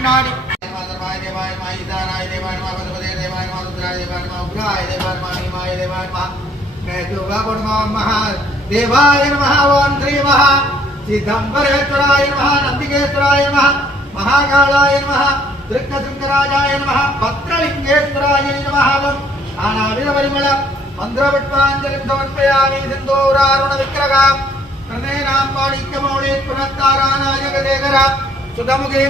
முன்னாடி தேவாய மாயிதாராய தேவாய மாபதபதே தேவாய மாதுராய தேவாய மாபுராய தேவாய மாணிமாய தேவாய மா देवाय नमः ओम श्री महा सिद्धंबरेश्वराय नमः नंदिकेश्वराय नमः महाकालाय नमः त्रिकशंकराजाय नमः भद्रलिंगेश्वराय नमः ओम आनाविधपरिमल मंत्रपुष्पांजलिं समर्पयामि सिंदूरारुण विग्रहां प्रणेनां माणिक्यमौळि पुनस्तारानायकदेकरा सुधमुखे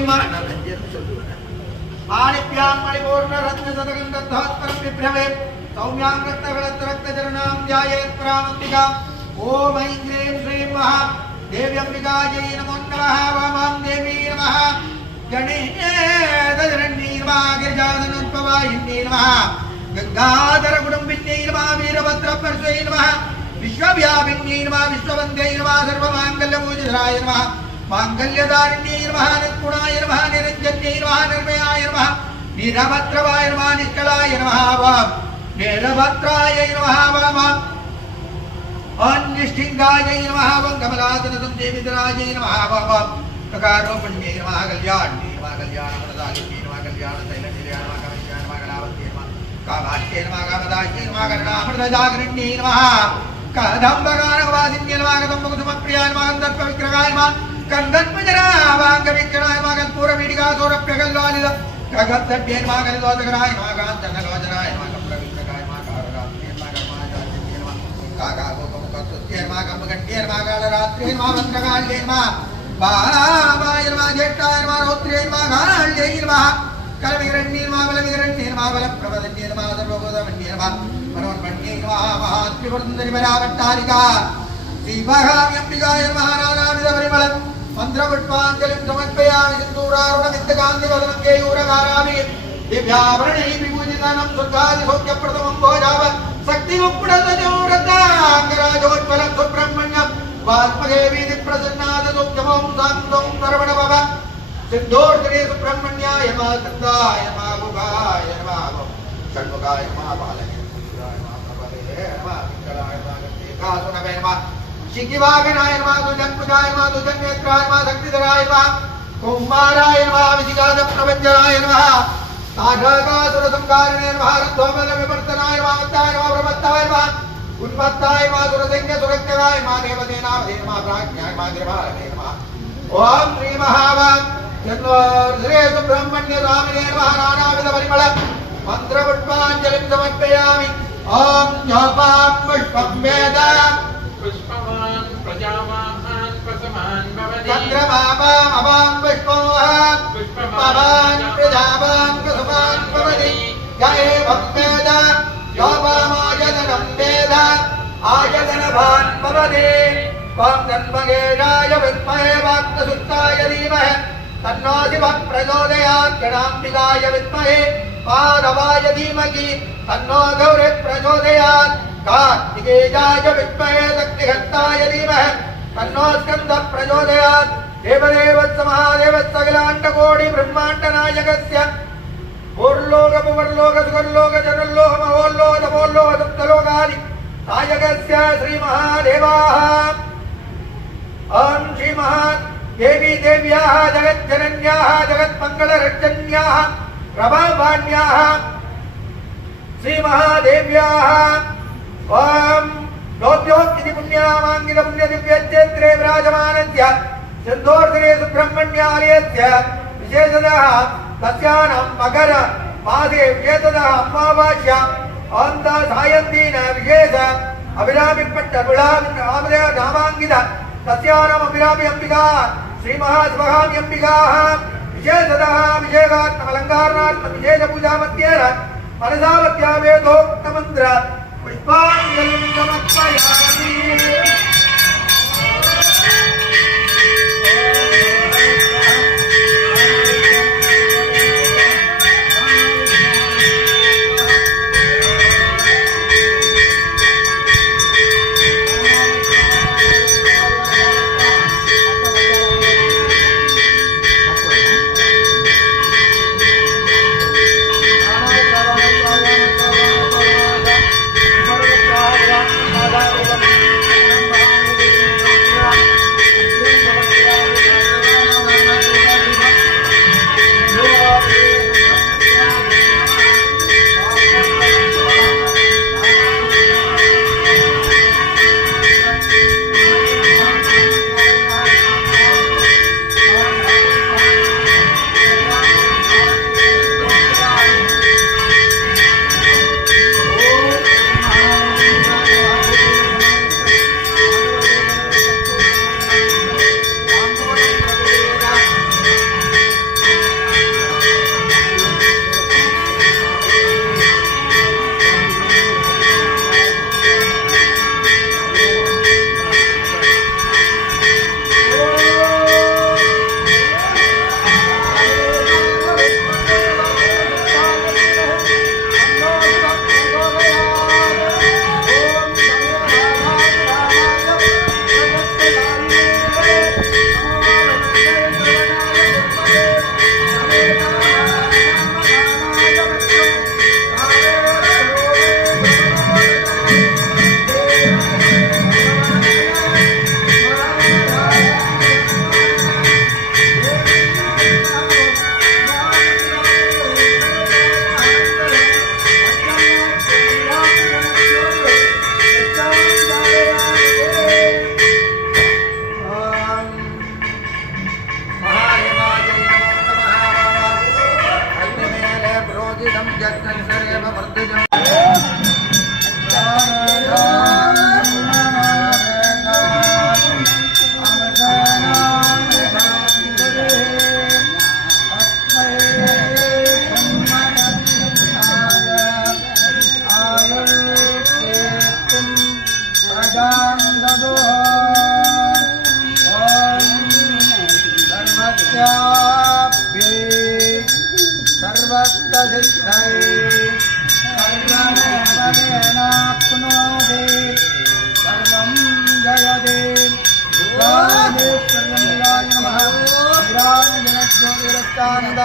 पाणिभ्यां परिपूर्ण रत्नशतगन्धोत्तरं बिभ्रवे सौम्यां रक्तगणत्रक्तचरणां ध्यायेत् प्रामन्तिकां ओम ऐं ह्रीं श्रीं महा देव्यम्बिकायै नमो नमः वामां देवी नमः गणेशजनन्यै नमः गिरिजाननोद्भवायै नमः गंगाधरकुटुम्बिन्यै नमः वीरभद्रपर्शै नमः विश्वव्यापिन्यै नमः विश्ववन्द्यै नमः सर्वमाङ्गल्यपूजिताय नमः माङ्गल्यदारिण्यै नमः निर्गुणाय नमः निरञ्जन्यै नमः निर्मयाय नमः वीरभद्रवाय नमः निष्कलाय नमः वाम वीरभद्राय नमः वाम अन्निष्ठिंगाय नमः वाम कमलासनसंसेवितराय नमः वाम ककारोपण्यै नमः कल्याण्यै नमः कल्याणप्रदायिन्यै नमः कल्याणशैलनिलयाय नमः कमल्याय नमः कलावत्यै नमः कामाख्यै नमः कामदायै नमः कर्णामृतजागरिण्यै नमः कदम्बगानवासिन्यै नमः कदम्बकुसुमप्रियाय नमः कन्दर्पविग्रहाय नमः कन्दर्पजनाभाङ्गविक्रणाय नमः कर्पूरवीडिकासुरप्यकल्लालित कगत्तड्ये नमः कलिदोदकराय नमः काञ्चनलोचनाय नमः कम्प्रविग्रहाय नमः कारुरात्र्ये नमः कर्माचार्ये नमः काकाकोकमुखस्तुत्ये नमः कम्बकण्ड्ये नमः कालरात्र्ये नमः भद्रकाल्ये नमः वामाय नमः ज्येष्ठाय नमः रौद्र्ये नमः काल्ये नमः कलविगरण्ये नमः बलविगरण्ये नमः बलप्रवदन्ये नमः सर्वभूतमन्ये नमः मनोन्मन्ये नमः महात्रिपुरन्दरिवरावट्टारिका श्रीमहाम्बिकाय नमः नानाविधपरिमलं मंत्रपुष्पांजलिं समर्पयामि सिन्दूरारुणमित्तकान्तिवदनं केयूरकारामि दिव्याभरणैः विभूषितानं स्वर्गादिभोग्यप्रथमं भोजाव शक्तिमुक्कुडतजोरताङ्गराजोज्ज्वलं सुब्रह्मण्यं वाल्मदेवी प्रसन्नादसुख्यमं सान्दं सर्वणभव सिद्धोर्जने सुब्रह्मण्याय नमः सिद्धाय नमः गुहाय नमः षण्मुखाय नमः बालकेन्द्राय नमः प्रभवे नमः पिङ्गलाय नमः गन्धेकासुनवे नमः शिखिवागनाय नमः दुजन्मुखाय नमः दुजन्नेत्राय नमः शक्तिधराय नमः कुमाराय नमः विजिगासप्रभञ्जनाय नमः तारकासुरसंहारिणे नमः रद्धोबलविवर्तनाय नमः मत्ताय नमः प्रमत्ताय नमः उन्मत्ताय नमः सुरसैन्यसुरक्षकाय नमः देवतेनामधे नमः प्राज्ञाय नमः गिरिभारते नमः ओम श्री महावाक् श्री सुब्रह्मण्य स्वामिने नमः नानाविधपरिमल मन्त्रपुष्पाञ्जलिं समर्पयामि ओम जपां पुष्पं वेद पुष्पवान् प्रजावान् प्रसमान् भवति चन्द्रमापाम् अपां पुष्पवान् पुष्पवान् प्रजावान् प्रसमान् भवति य एवं वेद योपामायतनं वेद आयतनवान् भवति त्वं तन्महेशाय विद्महे वाक्प्रसुप्ताय धीमहि तन्नो शिवः प्रचोदयात् गणाम्बिकाय विद्महे माधवाय धीमहि तन्नो गौरिः प्रचोदयात् कार्तिकेयाय विद्महे शक्तिहस्ताय धीमहि तन्नो स्कन्दः प्रचोदयात् देवदेवस्य महादेवस्य अखिलाण्डकोटि ब्रह्माण्डनायकस्य भूर्लोक सुवर्लोक जनल्लोक महोल्लोक तपोल्लोक सप्तलोकादि नायकस्य श्रीमहादेवाः ओम श्री महादेवी देव्याः जगज्जनन्याः जगन्मङ्गलरञ्जन्याः प्रभावाण्याः श्रीमहादेव्याः ओम लोक्योक्ति पुण्यामाङ्गित पुण्यदिव्यक्षेत्रे विराजमानस्य सिन्दूर्जने सुब्रह्मण्यालयस्य विशेषतः तस्यां मकर मासे विशेषतः अमावास्यां अन्त सायन्तीन विशेष अभिरामिपट्ट नामाङ्गित तस्यानाम् अभिरामि अंबिका श्रीमहाशिवगामि अंबिकाः विशेषतः अभिषेकार्थम् अलङ्कारणार्थम् विशेष पूजा मध्ये मनसा वेदोक्तमन्त्र पुष्पाञ्जलिं समर्पयामि।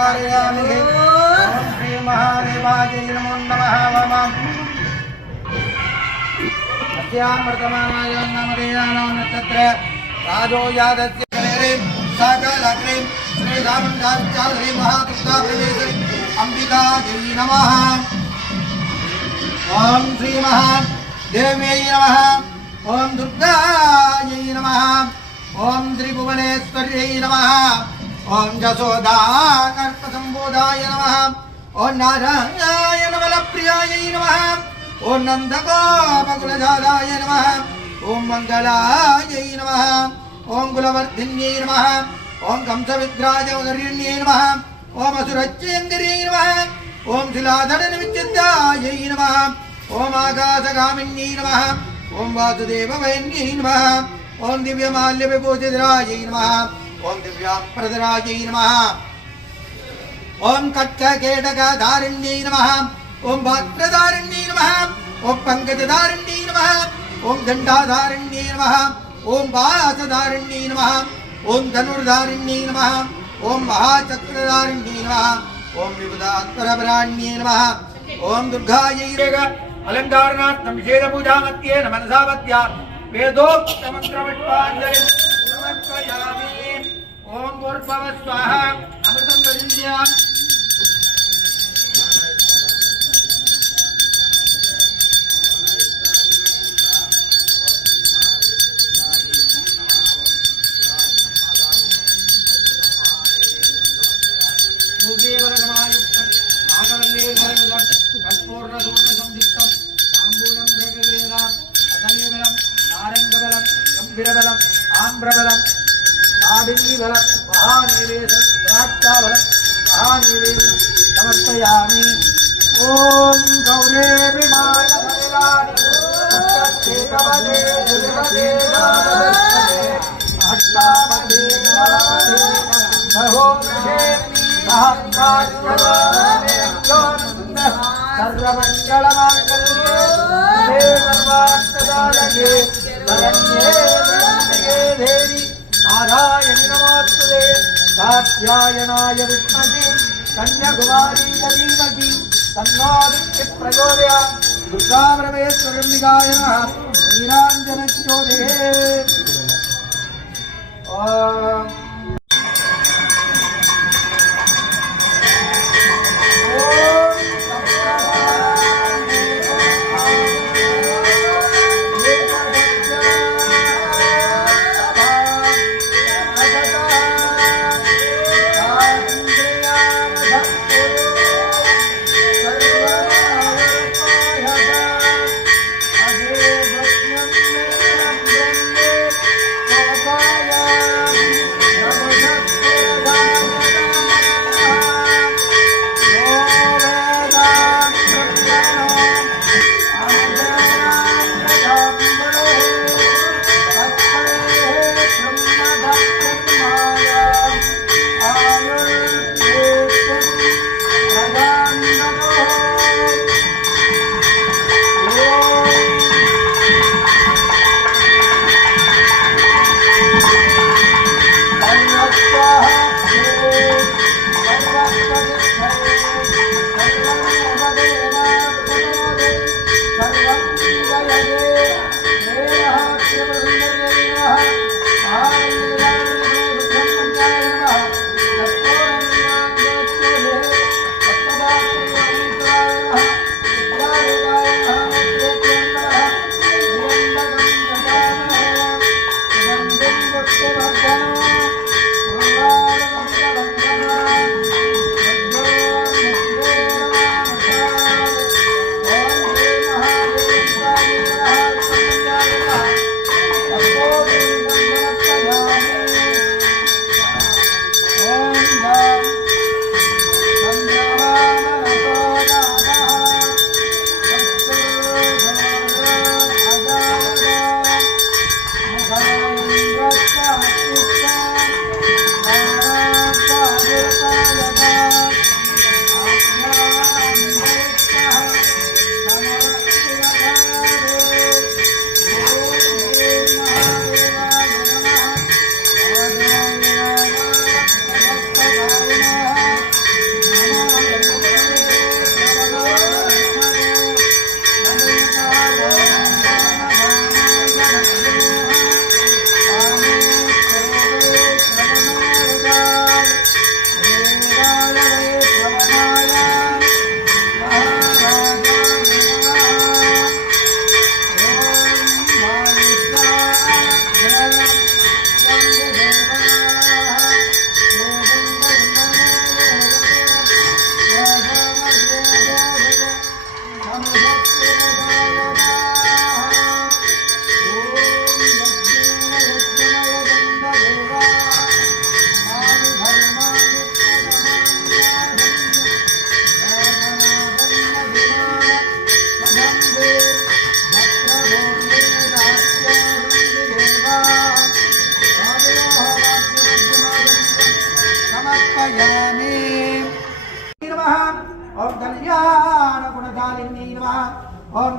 कारयामि ओम श्री महादेवाय नमो नमः अस्यामृतमानाय नामधेयानां नक्षत्र राजो यादस्य सकलक्रीं श्री रामदाचार्य महादुर्गा प्रवेशि अंबिका देवी नमः ओम श्री महादेव्यै नमः ओम दुर्गायै नमः ओम त्रिभुवनेश्वर्यै नमः ओम जशोदाकर्कसम्बोधाय नमः ओम नारायण बलप्रियायै नमः ओम नन्दगोपकुलजाताय नमः ओम मंगलायै नमः ओम कुलवर्धिन्यै नमः ओम कंसविद्राजगर्ण्यै नमः ओम असुरच्चयङ्कर्यै नमः ओम शिलाधरनिविच्चिद्यायै नमः ओम आकाशगामिन्यै नमः ओम वासुदेववैन्यै नमः ओम दिव्यमाल्यविभूषितरायै नमः ओम दिव्याप्रदरायै नमः ओम कट्टकेटकधारिण्यै नमः ओम वक्त्रधारिण्यै नमः ओम पंकजधारिण्यै नमः ओम दण्डाधारिण्यै नमः ओम वासधारिण्यै नमः ओम धनुर्धारिण्यै नमः ओम महाचक्रधारिण्यै नमः ओम विबुधात्परब्राह्मण्यै नमः ओम दुर्गायै अलंकारनार्थं विशेषपूजामध्ये मनसावत्या वेदोक्तमन्त्रपुष्पाञ्जलिं समर्पयामि ओम भूर्भुवः स्वाहा अमृतं ददिन्द्याम् आम्रबलम आदिन्यबलम महानीलेशं द्राक्षाबलम महानीलेशं समर्पयामि ओम गौरे विमान भैराणि सत्येकवदे दुर्गदे नामदे अष्टावदे नवदे सहोदे सहस्राक्षरवदे ज्योतिर्मय सर्वमङ्गलमाङ्गल्ये सर्वार्थसाधके शरण्ये देवी नारायणि नमोस्तुते कात्यायनाय विद्महे कन्याकुमारी धीमहि तन्नो विद्युत् प्रचोदयात् दुर्गा परमेश्वरम्बिकाय नमः नीराञ्जनज्योतिः ओम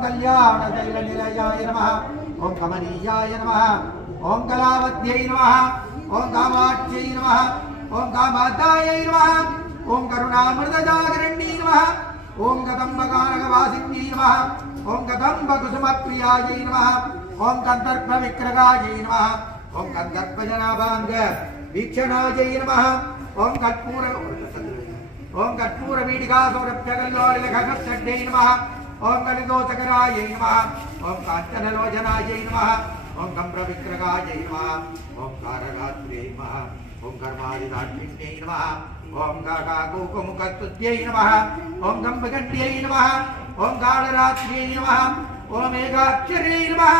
कल्याणशैलनिलयाय नमः ओम कमनीयाय नमः ओम कलावत्यै नमः ओम कामाक्ष्यै नमः ओम कामातायै नमः ओम करुणामृतजागरण्यै नमः ओम कदम्बकानकवासिन्यै नमः ओम कदम्बकुसुमप्रियायै नमः ओम कन्दर्पविक्रगायै नमः ओम कन्दर्पजनाभाङ्ग वीक्षणायै नमः ओम कर्पूरवीडिकासौरभ्यकल्लोलिलखगच्छड्डै नमः ओम कलिदोषकरायै नमः ओम काञ्चनलोचनायै नमः ओम कम्रविक्रगायै नमः ओम कारगात्र्यै नमः ओम कर्मादिदाक्षिण्यै नमः ओम काकाकुकुमुखस्तुत्यै नमः ओम गम्भगण्ड्यै नमः ओम कालरात्र्यै नमः ओम एकाक्षर्यै नमः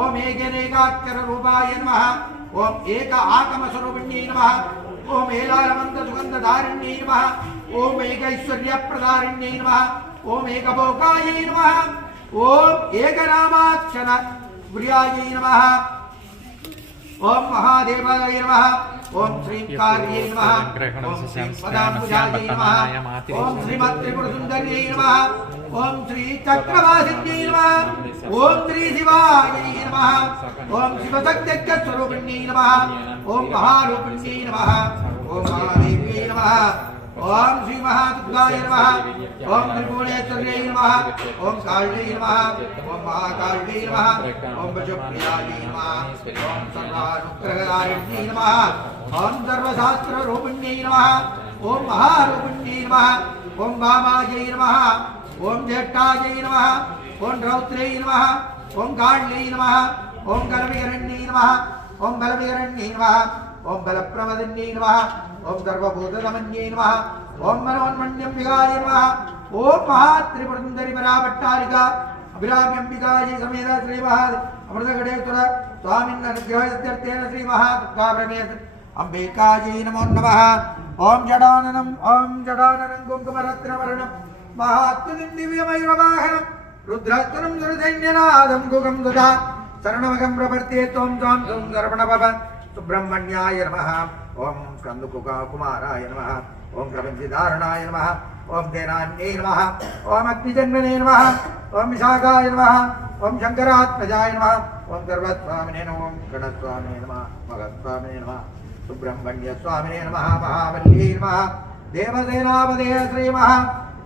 ओम एकनेकाक्षररूपाय नमः ओम एक आगमस्वरूपिण्यै नमः ओम एलालमन्तसुगन्धधारिण्यै नमः ओम एकैश्वर्यप्रदारिण्यै नमः ओम एकभोगायै नमः ओम एकनामाक्षर प्रियायै नमः ओम महादेवाय नमः ओम श्रीकार्यै नमः ओम श्रीपदाम्बुजायै नमः ओम श्रीमत्त्रिपुरसुन्दर्यै नमः ओम श्रीचक्रवासिन्यै नमः ओम श्रीशिवायै नमः ओम शिवशक्त्यस्वरूपिण्यै नमः ओम महारूपिण्यै नमः ओम महादेव्यै नमः ओम श्री महादुर्गाय नमः ओम त्रिभुवनेश्वर्यै नमः ओम काल्यै नमः ओम महाकाल्यै नमः ओम वशुप्रियायै नमः ओम सर्वानुग्रहदारिण्यै नमः ओम सर्वशास्त्ररूपिण्यै नमः ओम महारूपिण्यै नमः ओम वामायै नमः ओम ज्येष्ठायै नमः ओम रौद्र्यै नमः ओम काल्यै नमः ओम कलविहरण्यै नमः ओम बलविहरण्यै नमः ओम बलप्रमदिन्यै नमः ओम सर्वभूतनमन्यै नमः ओम मनोन्मण्यम्बिकाय नमः ओम महात्रिपुरसुन्दरी पराभट्टारिका अभिराम्यम्बिकायै समेत श्री अमृतगणेश्वर स्वामिन् अनुग्रहसिद्ध्यर्थेन श्री महादुर्गापरमेश्वर अम्बिकायै नमो नमः ओम जडाननं कुङ्कुमरत्नवर्णं महात्मनिं दिव्यमयूरवाहनं रुद्रस्तनं सुरसैन्यनादं गुगं सुधा शरणमगं प्रवर्ते त्वं त्वां सुन्दरमणभव सुब्रह्मण्याय नमः ओम स्कंदकुमाराय नमः ओम प्रपंचधारणाय नमः ओम देनान्ये नमः ओम अग्निजन्मने नमः ओम विशाखाय नमः ओम शंकरात्मजाय नमः ओम सर्वस्वामिने नमः ओम गणस्वामिने नमः भगत्स्वामिने नमः सुब्रह्मण्य स्वामिने नमः महाबल्ये नमः देवसेनापदे श्री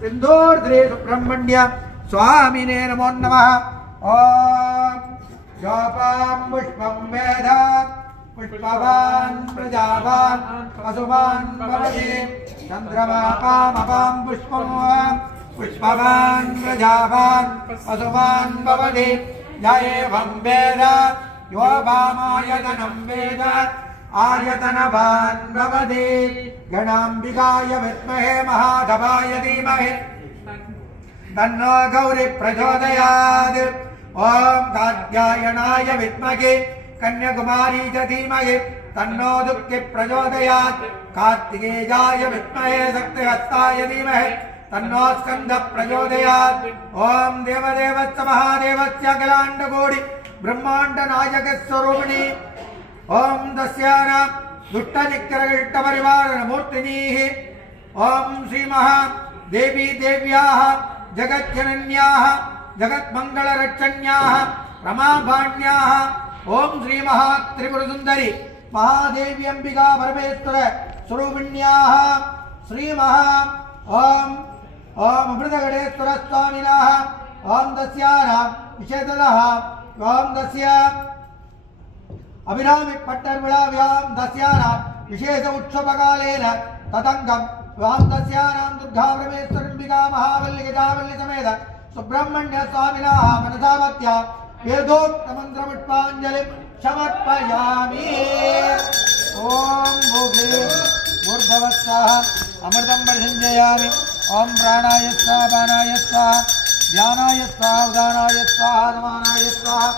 सिंधूर्ध्रे सुब्रह्मण्य स्वामिने नमो नमः ओम जोपां पुष्पं वेद पुष्पवान् प्रजावान् पशुवान् भवति चन्द्रमापामपां पुष्पं पुष्पवान् प्रजावान् पशुवान् भवति य एवं वेद यो वामायतनं वेद आयतनवान् भवति गणाम्बिकाय विद्महे महाधवाय धीमहि तन्नो गौरी प्रचोदयात् ओम कात्यायनाय विद्महे कन्याकुमारी च धीमहि तन्नो दुःखि प्रचोदयात् कार्तिकेयाय विद्महे शक्तिहस्ताय धीमहि तन्नो स्कन्दः प्रचोदयात् ओम देवदेवस्य महादेवस्य अखिलाण्डकोटि ब्रह्माण्डनायकस्वरूपिणी ओम दस्यानां दुष्टनिग्रहविष्टपरिवारणमूर्तिनीः ओम श्री महादेवी देव्याः जगज्जनन्याः जगन्मङ्गलरक्षण्याः रमाभाण्याः ओम श्री महात्रिपुरसुन्दरी महादेवी अंबिका परमेश्वर स्वरूपिण्याः श्री ओम अमृतगणेश्वर स्वामिनः ओम दस्यानां विशेषतः ओम दस्य अभिरामि पट्टर्विळाव्यां दस्यानां विशेष उत्सवकालेन तदङ्गं वां दस्यानां दुर्गा परमेश्वरम्बिका महाबल्ली गजावल्ली समेत सुब्रह्मण्य स्वामिनः मनसावत्या वेदोक्तमन्त्रपुष्पाञ्जलिं समर्पयामि। ओम भोगे भूर्भुवस्सः अमृतं परिसञ्जयामि। ओम प्राणाय स्वाहा पानाय स्वाहा ध्यानाय स्वाहा उदानाय स्वाहा समानाय स्वाहा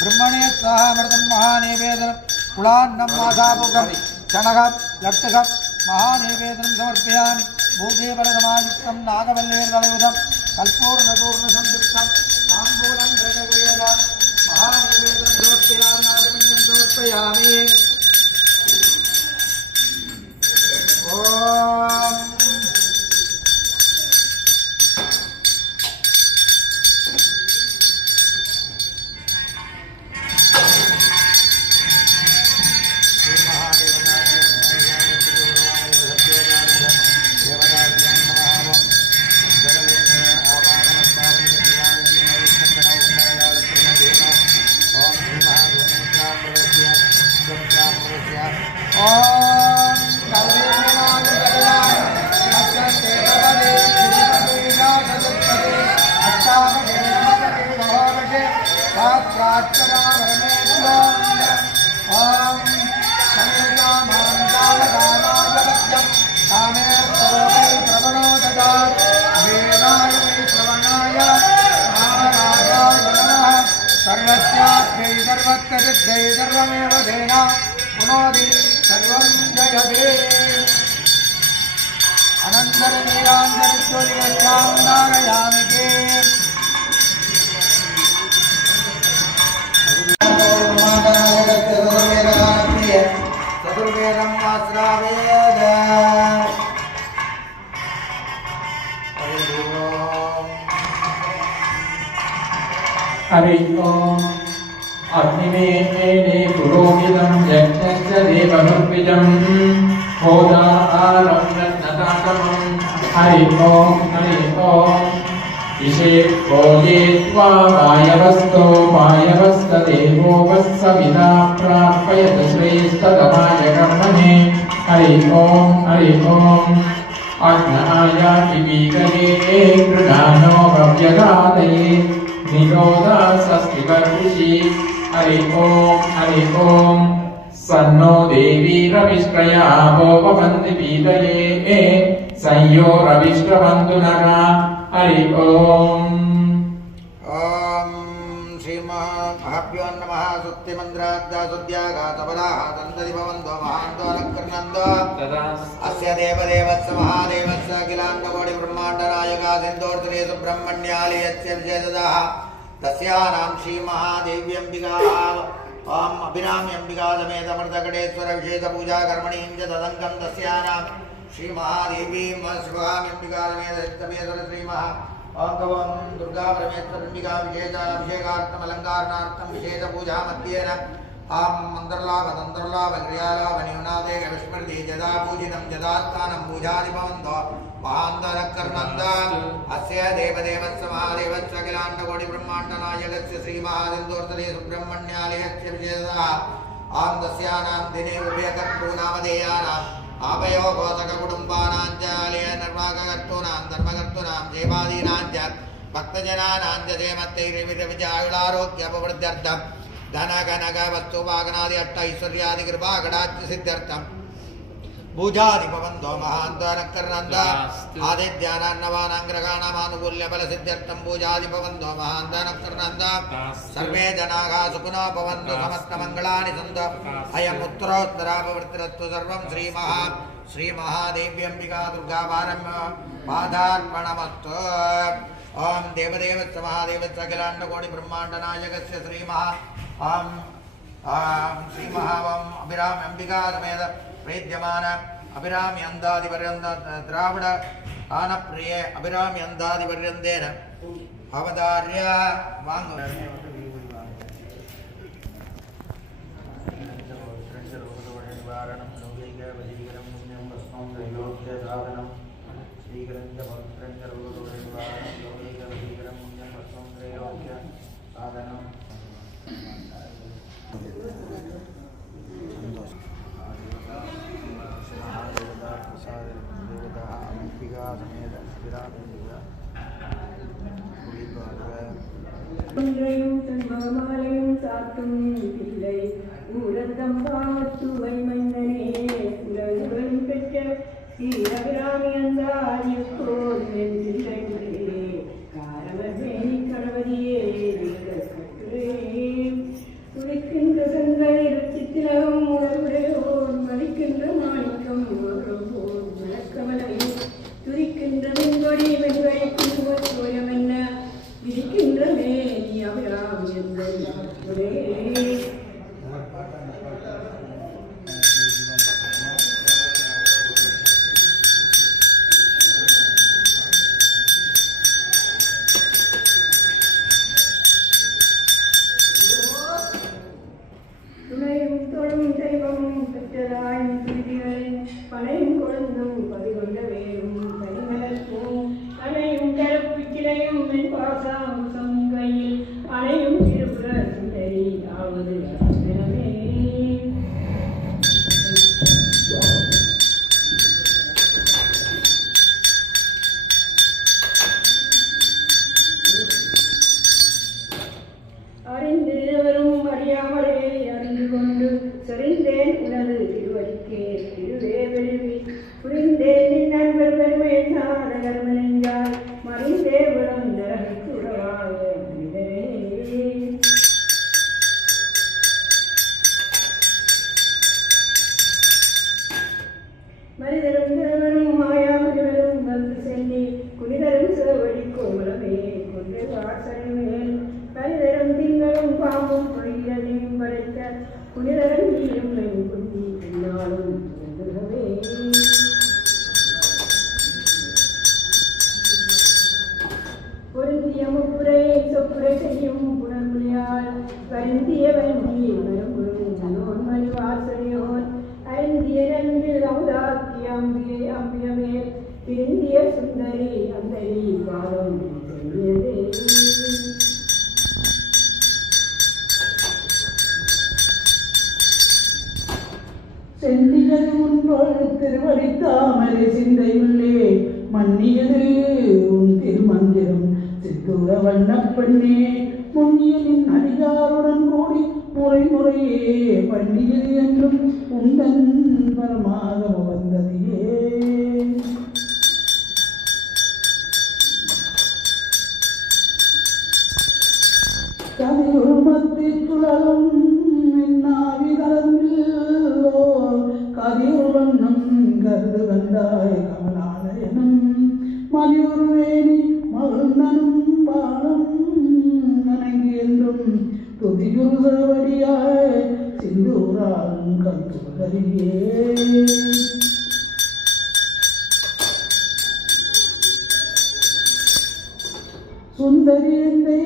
ब्रह्मणे स्वाहा अमृतं महानैवेद्यं कुलान्नं मासापूकं चणकं लट्टकं महानैवेद्यं समर्पयामि। भोगे फलसमायुक्तं नागवल्लेर्दलयुधं कल्पूर्णपूर्णसंयुक्तं ताम्बूलं व्रजगुर्यदा महानैवेद्यं समर्पयामि। नागमण्यं समर्पयामि। ओम ஓம் கல்வேனாம் ஜெகதாம் அச்சே பவதே ஸ்ரீபதே ஜாததே அச்சாமதே நமதே மோகே சாத்ராட்சராமரமேஸ்வரம் ஓம் சம்யாமாம் ஜாலகாமாஜபத்யம் காமேஸ்வரோபை பிரவணோ ததாத் வேதாய ஸ்ரவணாய மகாராஜாய நமः सर्वस्याख्यै सर्वत्रसिद्धै सर्वमेव तेना पुनोति सर्वं जयते अनन्तरनीरान्तरज्योतिरक्षां धारयामि चतुर्वेदम् आश्रावेद हरि ओम अग्निमेने पुरोहितं यज्ञस्य देवमुद्विजं होदारं रत्नताकमं हरि ओम इषे भोजेत्वा वायवस्तदेवो वत्सविता प्रापयत श्रेष्ठतमाय कर्मणे हरि ओम अग्नायाति वीकरे कृणानो भव्यगातये निरोधस्वस्तिवर्षि हरि ओम सन्नो देवी रविष्ट्रयावो भवन्ति पीतये संयो रविष्ट्रवन्तु नरा हरि ओम श्रीमहाभ्यो नमः सुत्तिमन्त्राद्यासुद्याघातपदाः दन्तरि भवन्तो महान्तो नक्रनन्दो अस्य देवदेवस्य महादेवस्य अखिलाण्डकोटिब्रह्माण्डनायका सिन्धोर्तरे सुब्रह्मण्यालयस्य विजयदः तस्यानां श्रीमहादेव्यम्बिकाः ओम अभिराम्यम्बिका समेतमृतकटेश्वर विशेषपूजा कर्मणीं च तदङ्गं तस्यानां श्रीमहादेवीं शिवाम्यम्बिका समेत श्रीमहा ओम दुर्गा परमेश्वरम्बिका विशेषाभिषेकार्थम अलंकारणार्थम विशेष पूजा मध्येन आम मंत्रलाभ क्रियालाभ न्यूनादे विस्मृति जदा पूजितं जदात्तानं पूजादि भवन्तो महान्तरकर्णन्द अस्य देवदेवस्य महादेवस्य अखिलाण्डकोटि ब्रह्माण्डनायकस्य श्रीमहासिन्धोर्तरे सुब्रह्मण्यालयस्य विशेषतः आम तस्यानां दिने उभयकर्तॄनामधेयानां आपयो घोषककुटुम्बानां च आलय निर्वाहकर्तॄणां धर्मकर्तॄणां सेवादीनां च भक्तजनानां च क्षेमस्थैर्यविजयायुरारोग्यपवृद्ध्यर्थं धनकनक वस्तुवाहनादि अष्टैश्वर्यादि कृपाकटाक्ष सिद्ध्यर्थं पूजादि भवन्तो महान्तरकर्णन्द आदित्यानां ग्रहाणामानुकूल्यफल सिद्ध्यर्थं पूजादि भवन्तो महान्तरकर्णन्द सर्वे जनाः सुखिनो भवन्तु समस्तमङ्गलानि सन्तु अयम् उत्तरोत्तरापवर्तिरस्तु सर्वं श्रीमहादेव्यम्बिका दुर्गा पादार्पणमस्तु ओम देवदेवस्य महादेवस्य अखिलाण्डकोटि ब्रह्माण्डनायकस्य श्रीमहावं अभिराम्यम्बिका समेत प्रीत्यमान अभिरामी अन्दादिपर्यन्त द्राविड आनप्रिये अभिरामी अन्दादिपर्यन्तेन अवतार्य वाङ् ஒன்றையும் தன்மகமாலையும் சாத்தும் இல்லை ஊரந்தம் பாவத்துவை மன்னனே உலகுடன் பெற்ற ஸ்ரீரபிராமி அந்தாரியப்போது காரவர்மேனி கணவதியே துடிக்கின்ற செங்கல் சித்திரகம் உணர்வுடையோர் மலிக்கின்ற மாணிக்கம் போர் மலக்கமலை துதிக்கின்ற மின்கொடி மனிதரும் தேவரும் மாயாமுனிவரும் வந்து சென்னி குனிதரும் சேவடி கோமலமே கொண்டு வாசனமேல் கனிதரும் திங்களும் பாம்பும் பொழியதையும் படைத்த குனிதரும் நீயும் என் குந்தி என்னாலும் வேண்டுகவே. பொருந்திய முப்புரை சொப்புரை செய்யும் புனர்முலையால் வருந்திய வந்தி மரம்புறும் நனோன் மணி வாசனையோன் அருந்திய நன்று அமுதாக்கி அம்பியை அம்பியமேல் திருந்திய சுந்தரி அந்தரி பாதம் செல்லியதே. சென்னியது உன்போடு திருவடி தாமரை சிந்தை உள்ளே மன்னியது உன் திருமந்திரம் சித்தூர வண்ணப்பெண்ணே முன்னியலின் அடியாருடன் கூடி முறை முறையே பண்ணியது என்றும் உந்தன் பரமாக வந்ததையே. கதையொரு மத்தி சுழலும் என்னாவி கலந்தில்லோ கதியொரு வண்ணம் கருது கண்டாய் கமலாலயனம் மதியொரு வேணி மகிழ்ந்தனும் பாலம் நனங்கி என்றும் துதியுரு சேவடியாய் சிந்தூரான் கல்சுதரியே. சுந்தரியந்தை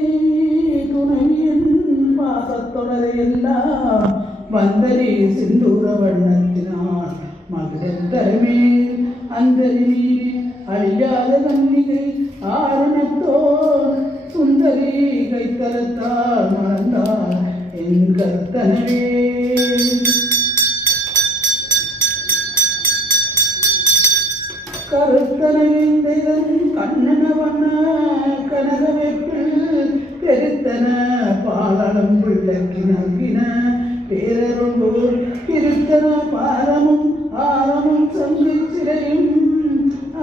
துணைவியின் பாசத்தொடரையெல்லாம் வந்தரி சிந்தூர வண்ணத்தினான் மகிழத்தரமே அந்தரி அழியாத கண்ணிகை ஆரணத்தோர் சுந்தரி கைத்தலத்தால் மறந்தார் என் கர்த்தனவே. கருத்தனவேந்தன் கண்ணனவன கனகவேப்பில் பெருத்தன பாலனம் பிள்ளைக்கு நல்கின பேரருள் இருத்தன பாரமும் ஆரமும் சங்கு சிறையும்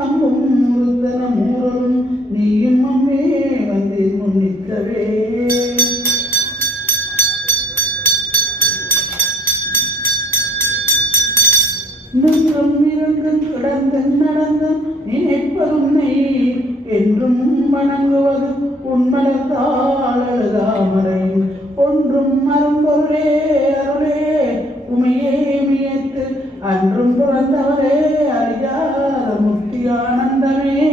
அம்பும் முருத்தன மூரலும் நீயும் அம்மே வந்து முன்னிக்கவே. நின்றும் இருந்தும் கிடந்தும் நடந்தும் நினைப்பதுன்னை என்றும் வணங்குவது உண்மலத்தாளதாமரை ஒன்றும் மரும்பொருளே அருளே உமையே மியத்து அன்றும் பிறந்தவரே அறியாத முக்தி ஆனந்தமே.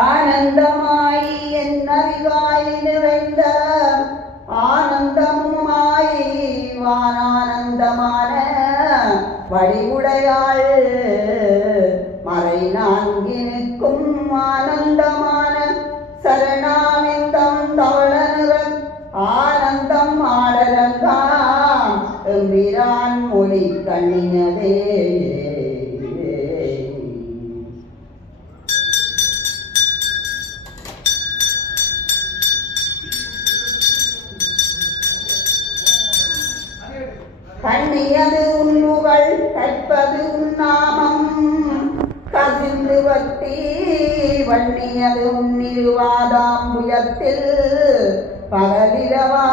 ஆனந்தமாயி என் அறிவாய் நிறைந்த ஆனந்தமாயி வானானந்தமான வடிவுடையாள் மறை நான்கினுக்கும் ஆனந்தமான சரணாமிந்தம் தவளனுடன் ஆனந்தம் ஆடலங்காம் எம்பிரான் மொழி கண்ணியதே. கண்ணியது உன்முகள் கற்பது உன்னாமம் கசிந்து வட்டி வண்ணியது உன்னிருவாதாம்புயத்தில் பகலிரவா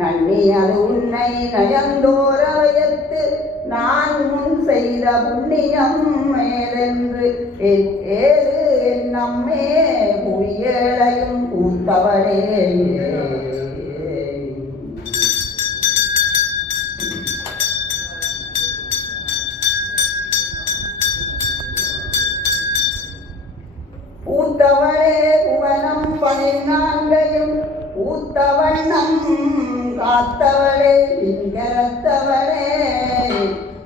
நன்னியது உன்னை நயந்தோரவயத்து நான் முன் செய்த புண்ணியம் மேலென்று ஏது என் நம்மே புயலையும் கூத்தவளே. பூத்தவளே புவனம் பதினான்கையும் பூத்தவண்ணம் காத்தவளே இங்கரத்தவளே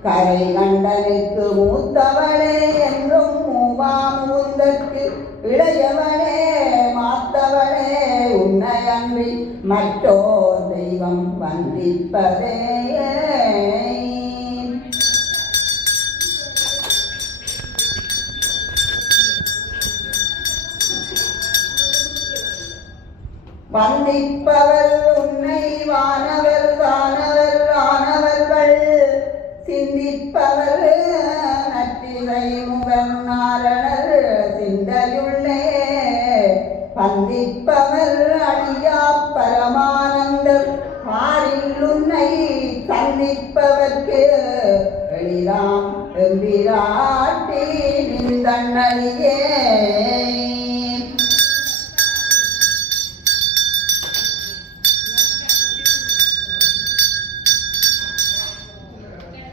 கரை கண்டனுக்கு மூத்தவளே என்றும் மூவாமுந்தற்கு இளையவளே மாத்தவளே உன்னை அன்றி மற்றோர் தெய்வம் வந்திப்பதே. வந்திப்பவர் உன்னை வானவர் தானவர் ஆனவர்கள் சிந்திப்பவர் நற்றிலை முகன் நாரணர் தன்னழியே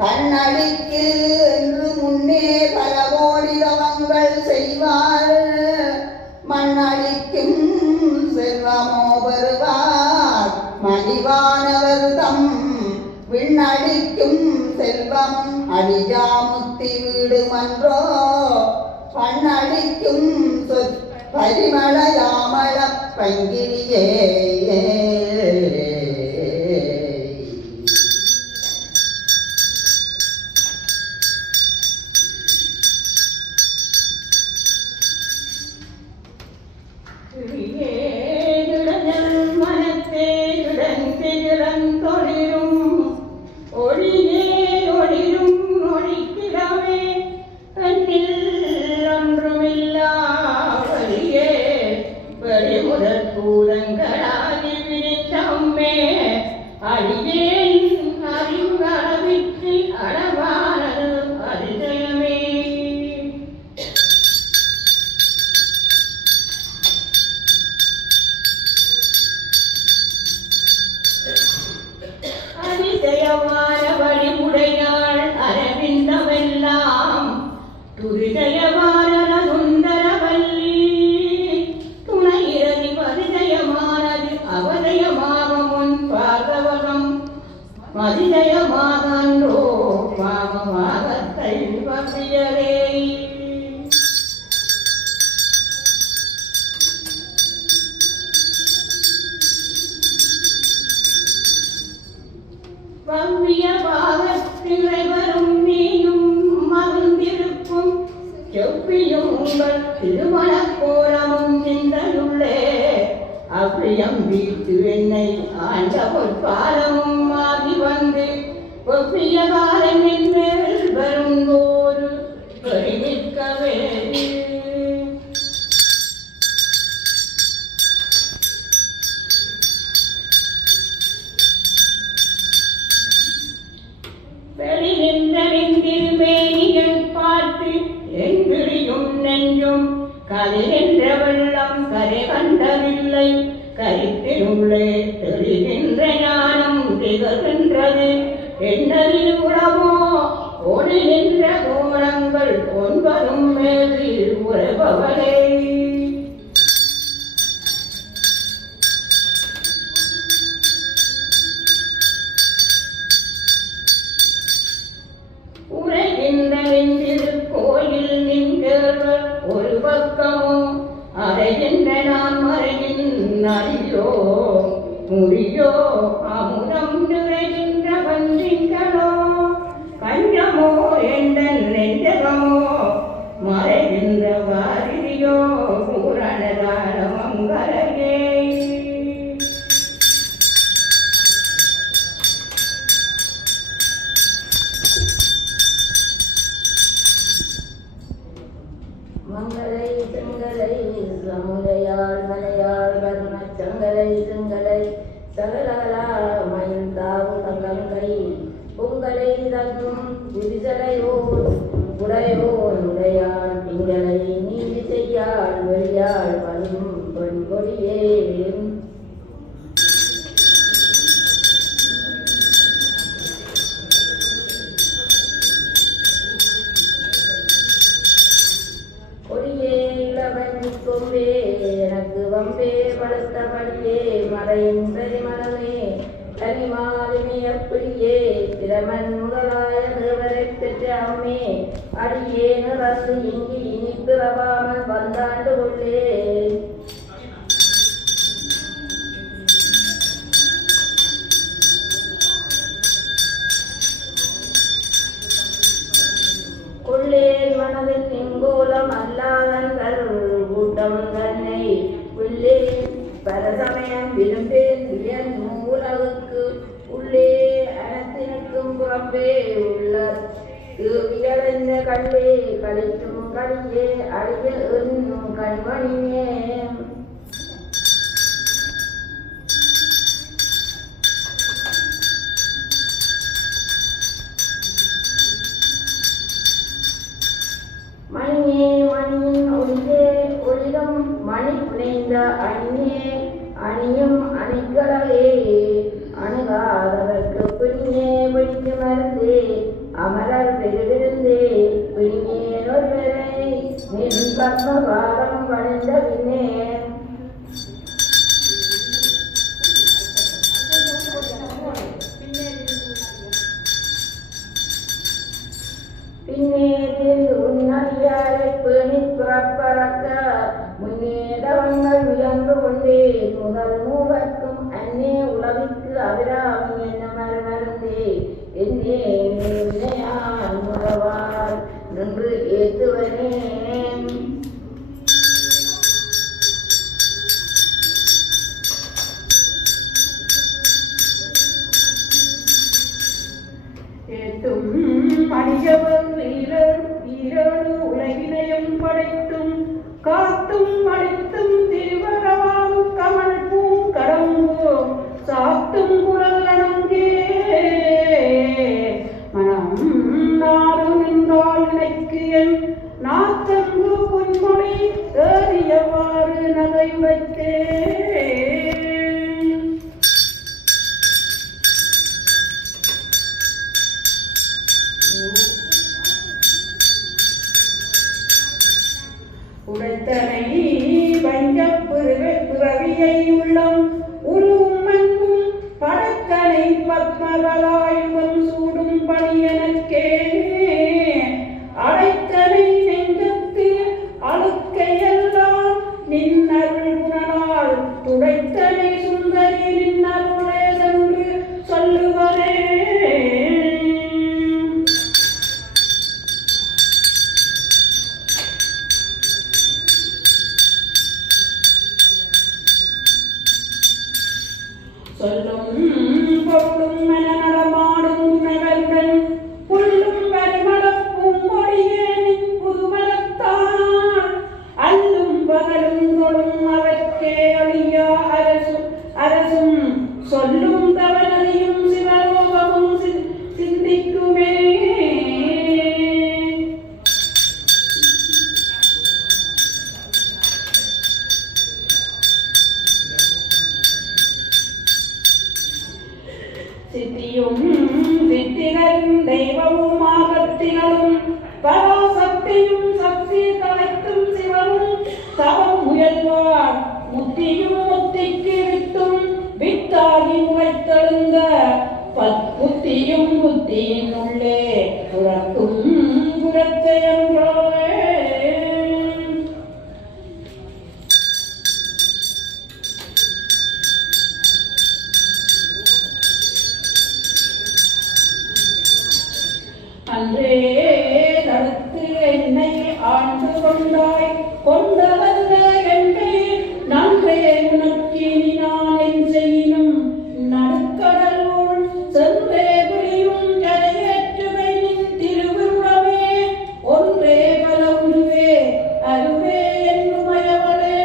தன்னழிக்கு என்று முன்னே பல கோடி தவங்கள் செய்வார் மண்ணழிக்கும் செல்வமோ பெறுவார் மலிவானவர் தம் விண்ணழிக்கும் செல்வமும் அழியாமுத்தி வீடுமன்றோ பண்ணழிக்கும் பரிமளயாமள பங்கிரியே மதிஜயமாகன்றோ பாவமாக கைவப்பியரே வவ்விய பாகத்திரை வரும் நீயும் மருந்திருக்கும் செவ்வியும் உங்கள் திருமண கோலமும் சிந்தனுள்ளே அவ்வியம் வீட்டு என்னை ஆண்ட பொற்பாலமும் ஆகி வந்து ஒப்பிய காலனின் மேல் வரும்போது பெருமிக்கவே வெளிநின்றறிந்திருமேனிகள் பார்த்து எங்கிழியும் நெஞ்சும் கதிரென்ற வெள்ளம் கரை கண்டதில்லை கருத்தினுள்ளே தெரிகின்ற ஞானம் திகழ்கின்றது என்னதில் உளமோ ஓடி நின்ற கோணங்கள் ஒன்பதும் மேலில் உறபவரே உரைகின்ற கோயில் நின்றவர் ஒரு பக்கமோ அறைகின்ற நான் மறையின் அறியோ முறியோ அமுதம் நிறைகின்ற பந்திங்களோ கஞ்சமோ எந்தன் நெஞ்சகமோ மறைகின்ற பாரதியோ பூரணதான மங்கரையே மங்களை செங்கலை சமுதையாள் மலையாள் கருணச் சங்கலை செங்கலை சகலகலா மயில் தாவு தங்கங்கை பொங்கலை தங்கும் புரிசலையோ உடையோன் உடையாள் திங்களை நீதி செய்யாள் வெளியாள் வரும் பொன் கொடியே கொம்பே எனக்கு வம்பே படுத்தபடியே மறையும் பெருமனமே தனிமாலுமே அப்படியே பிரமன் முதலாய தேவரை பெற்ற அம்மே அடியே நிறந்து இங்கு இனி பிறவாமல் வந்தாண்டு கொள்ளே கொள்ளேன் மனதில் நிங்கோலம் அல்லாதங்கள் கூட்டம் தன்னை உள்ளே பரசமயம் விரும்பேன் வியன் மூலவுக்கு உள்ளே அனத்தினுக்கும் புறம்பே உள்ள வியலந்த கல்லே கழிக்கும் கழியே அழிய என்னும் கண்மணியே மணியே ஆடி புனைந்த அணியே அணியும் அணிக்கடவே அணுகாதவர்க்கு பிணியே பிடித்து மருந்தே அமரர் பெருவிருந்தே பிணியேனொருவரை நின் பத்மபாதம் வணிந்த பின்னே புறப்பறக்க முன்னேதவங்கள் உயர்ந்து கொண்டே முதல் மூவர்க்கும் அன்னே உலகிற்கு அபிராமி என்ன மருந்தே என்னே முறவார் நின்று ஏத்துவனே ஏத்தும் மனிதவர் ஈரோடு உலகினையும் படைத்தும் காத்தும் அளித்தும் திருவரவாம் கமல் பூங்கடம்போ சாத்தும் குரல் அணங்கே மனம் நாடும் நின்றால் நினைக்கு என் நாத்தங்கு பொன்மொழி ஏறியவாறு நகை வைத்தே உடைத்தனை வஞ்சப் பிறவியை உள்ளம் உருவும் அன்பும் படக்கனை பத்மகலாயுகம் சூடும் பணியனக்கே அடைத்தனை நெஞ்சத்து அழுக்கையெல்லாம் நின்னருள் குணனால் துடைத்தனை சுந்தரி நின்னருளே என்று சொல்லுவரே சொல்லும் பொருளும் மன நடமாடும் நகருடன் புல்லும் பரிமளப்பும் மொழியேனின் புதுமலத்தான் அல்லும் பகலும் தொடும் அவற்கே அழியா அரசும் சொல்லும் தவறதையும் சிவலோகமும் சிந்திக்குமே சித்தியும் சித்திகளும் தெய்வமும் ஆகத்திகளும் பராசக்தியும் சக்தி தலைத்தும் சிவமும் தவம் முயல்வார் முத்தியும் முத்திக்கு வித்தும் வித்தாகி முளைத்தெழுந்த புத்தியும் புத்தியின் உள்ளே புறக்கும் புறத்தையன்றே அன்றே தடுத்து என்னை ஆண்டு கொண்டாய் கொண்டவல்ல என்றே நன்றே உனக்கினி நான் என் செய்யினும் நடுக்கடலூர் சென்றே புரியும் கரையேற்றுவை நின் திருவுருவமே ஒன்றே பல உருவே அருவே என்று மயவளே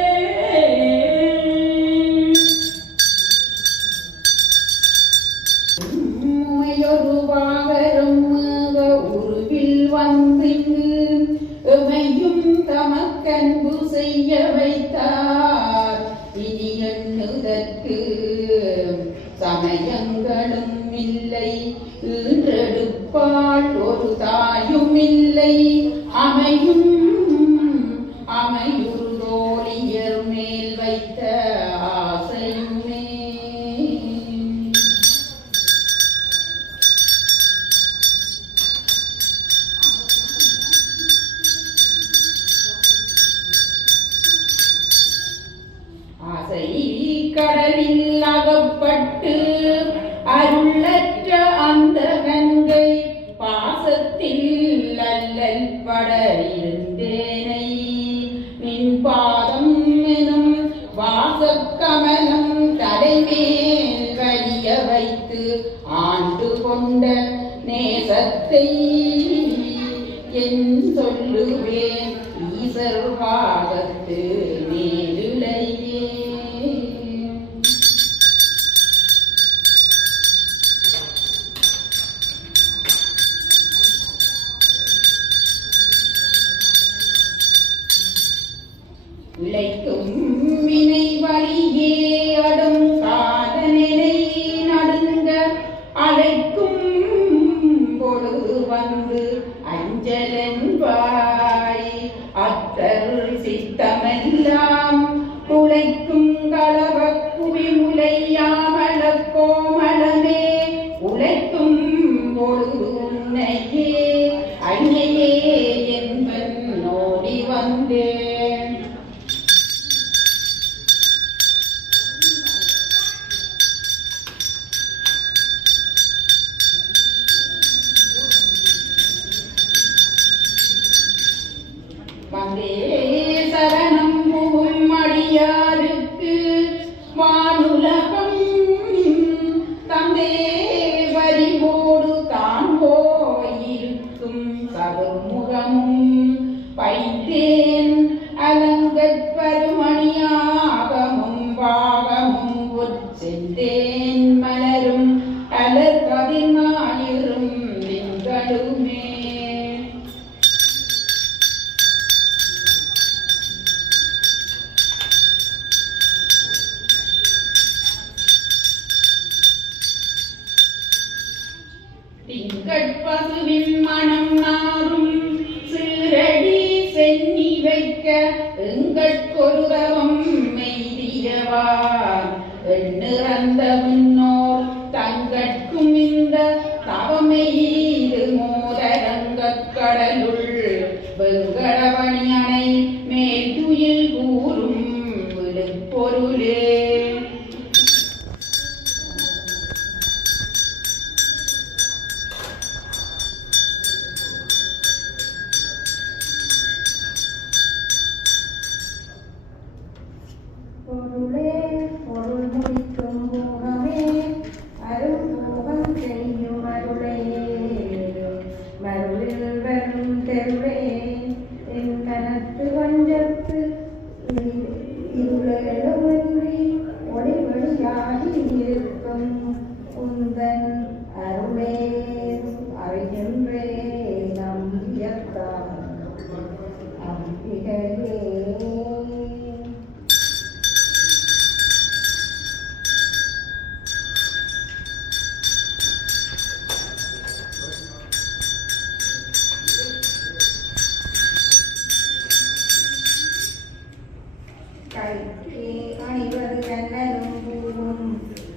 எமையும் தமக்கன்பு செய்ய வைத்தார் இனி எண்ணுதற்கு சமயங்களும் இல்லை ஈன்றெடுப்பாள் ஒரு தாயும் இல்லை அமையும் அமையுறு தோழியர் மேல் வைத்த ஆசையுமே கடலில் அகப்பட்டு அருளற்ற அந்த கங்கை பாசத்தில் அல்லல் பட இருந்தேனை நின் பாதம் எனும் வாசக்கமலம் தலைமேல் வலிய வைத்து ஆண்டு கொண்ட நேசத்தை என் சொல்லுவேன் ஈசர் பாதத்து மேலுளையே இழைக்கும் வழியே அடும் காதனை நடுங்க அழைக்கும் பொழுது வந்து அஞ்சலன்பாய் அத்தர் சித்தமெல்லாம் உழைக்கும் களவ குவிமுலையாமல கோமளமே உழைக்கும் பொழுது உன்னையே அன்னையே என்பன் நோடி வந்தேன். வந்தே சரணம் புகும் அடியாருக்கு வானுலகம் தந்தே வரிவோடு தான் போயிருக்கும் சதுர்முகமும் பைத்தேன் அலங்கற் பருமணியாகமும் பாகமும் செந்தேன் மலரும் அலர் கதிர்நாயிரும் திங்களுமே. திங்கட்பசுவின் மனம் நாரும் சீரடி சென்னி வைக்க எங்கட்கொருதவம் மெய்தியவார் எண்ணிறந்த முன்னோர் தங்கட்கும் இந்த தவமெய்து மோதரங்கக் கடலுள் வெங்கடவணி அணை மேல்துயில் கூறும் விழுப்பொருளே. பொருளே பொருள் முடிக்கும் போகமே அரும் போகம் செய்யும் அருளையே மருளில் வரும் தெருளே என் கனத்து வஞ்சத்து இருளெழுமின்றி ஒளிவெளியாகி இருக்கும் உந்தன் அருளே அறிகின்றே நம்பியத்தான் அம்பிகையே. கைக்கே அணிவது கண்ணனும் பூவும்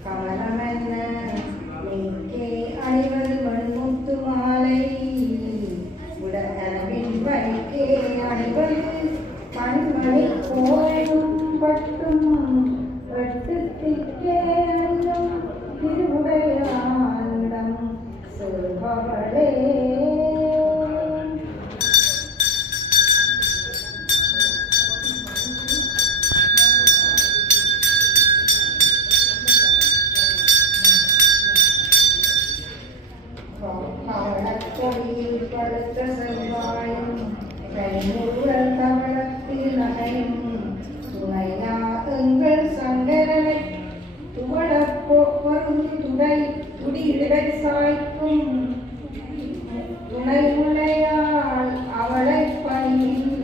கமலமென்ன நெய்க்கே அணிவது மண்முத்து மாலை உடற்கனவின் வழிக்கே அணிவது கண்மணி கோயும் பட்டும் வெட்டு திக்கே அணியும் திருவுடையானிடம் செல்பவளே. கொடியில் படுத்த செவ்வாயும் கைமுருகல் கவளத்தில் நகையும் துணையா எங்கள் சங்கரனை துவளப்போ பொருந்து துடியிடை சாய்க்கும் துணை முனையால் அவளை பணியில்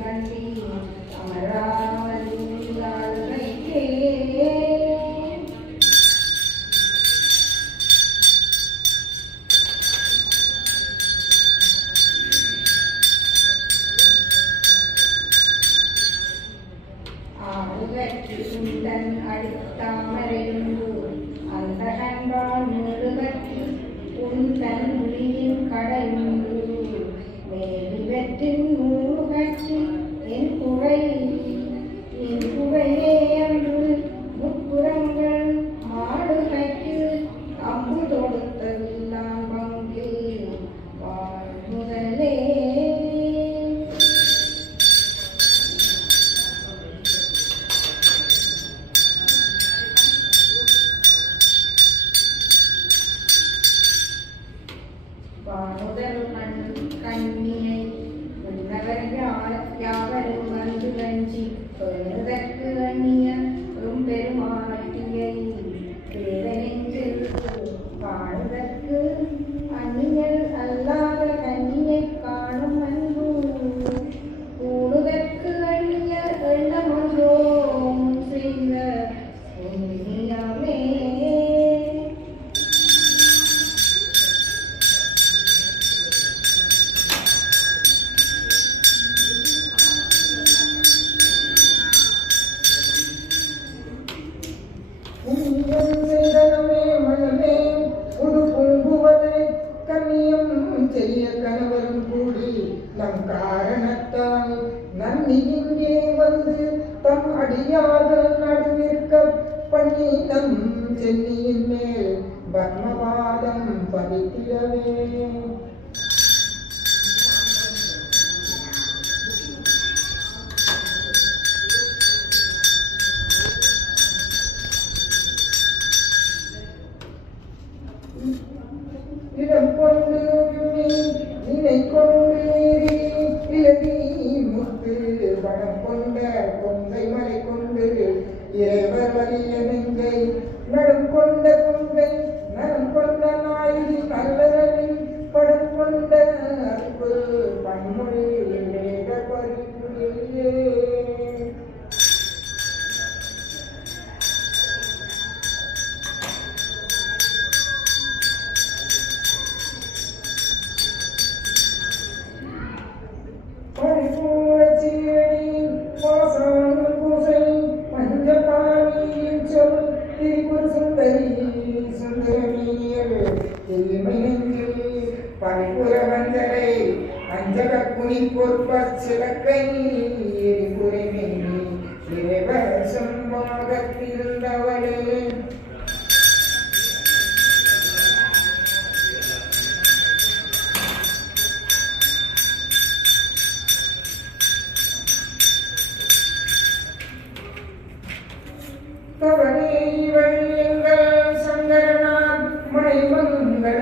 கண்டி அமராவதில் அழைக்கே. சுண்டன் அடித்தாமரையுண்டு அந்த கண்டான் முருகற்றி உந்தன் மொழியின் கடையுண்டு மேலிவற்றின் மூகற்றி என் குறையே அன்று முப்புறங்கள் ஆடுகைக்கு அம்பு தொடுத்தெல்லாம் பங்கு வாழ்முதலே. இங்கே வந்து தம் அடியார்கள் நடுவிற்க பண்ணி நம் சென்னியின் மேல் பத்மவாதம் பதித்திடவே. இடம் கொண்டு நினை கொண்டு இலவி முத்து வடம் கொண்ட கொங்கை மலை கொண்டு இறைவர் வலிய நெங்கை நடம் கொண்ட கொங்கை நடம் கொண்ட நாயகி நல்லவரின் படம் கொண்ட அற்பு பன்மொழி வேத பரிபுரியே.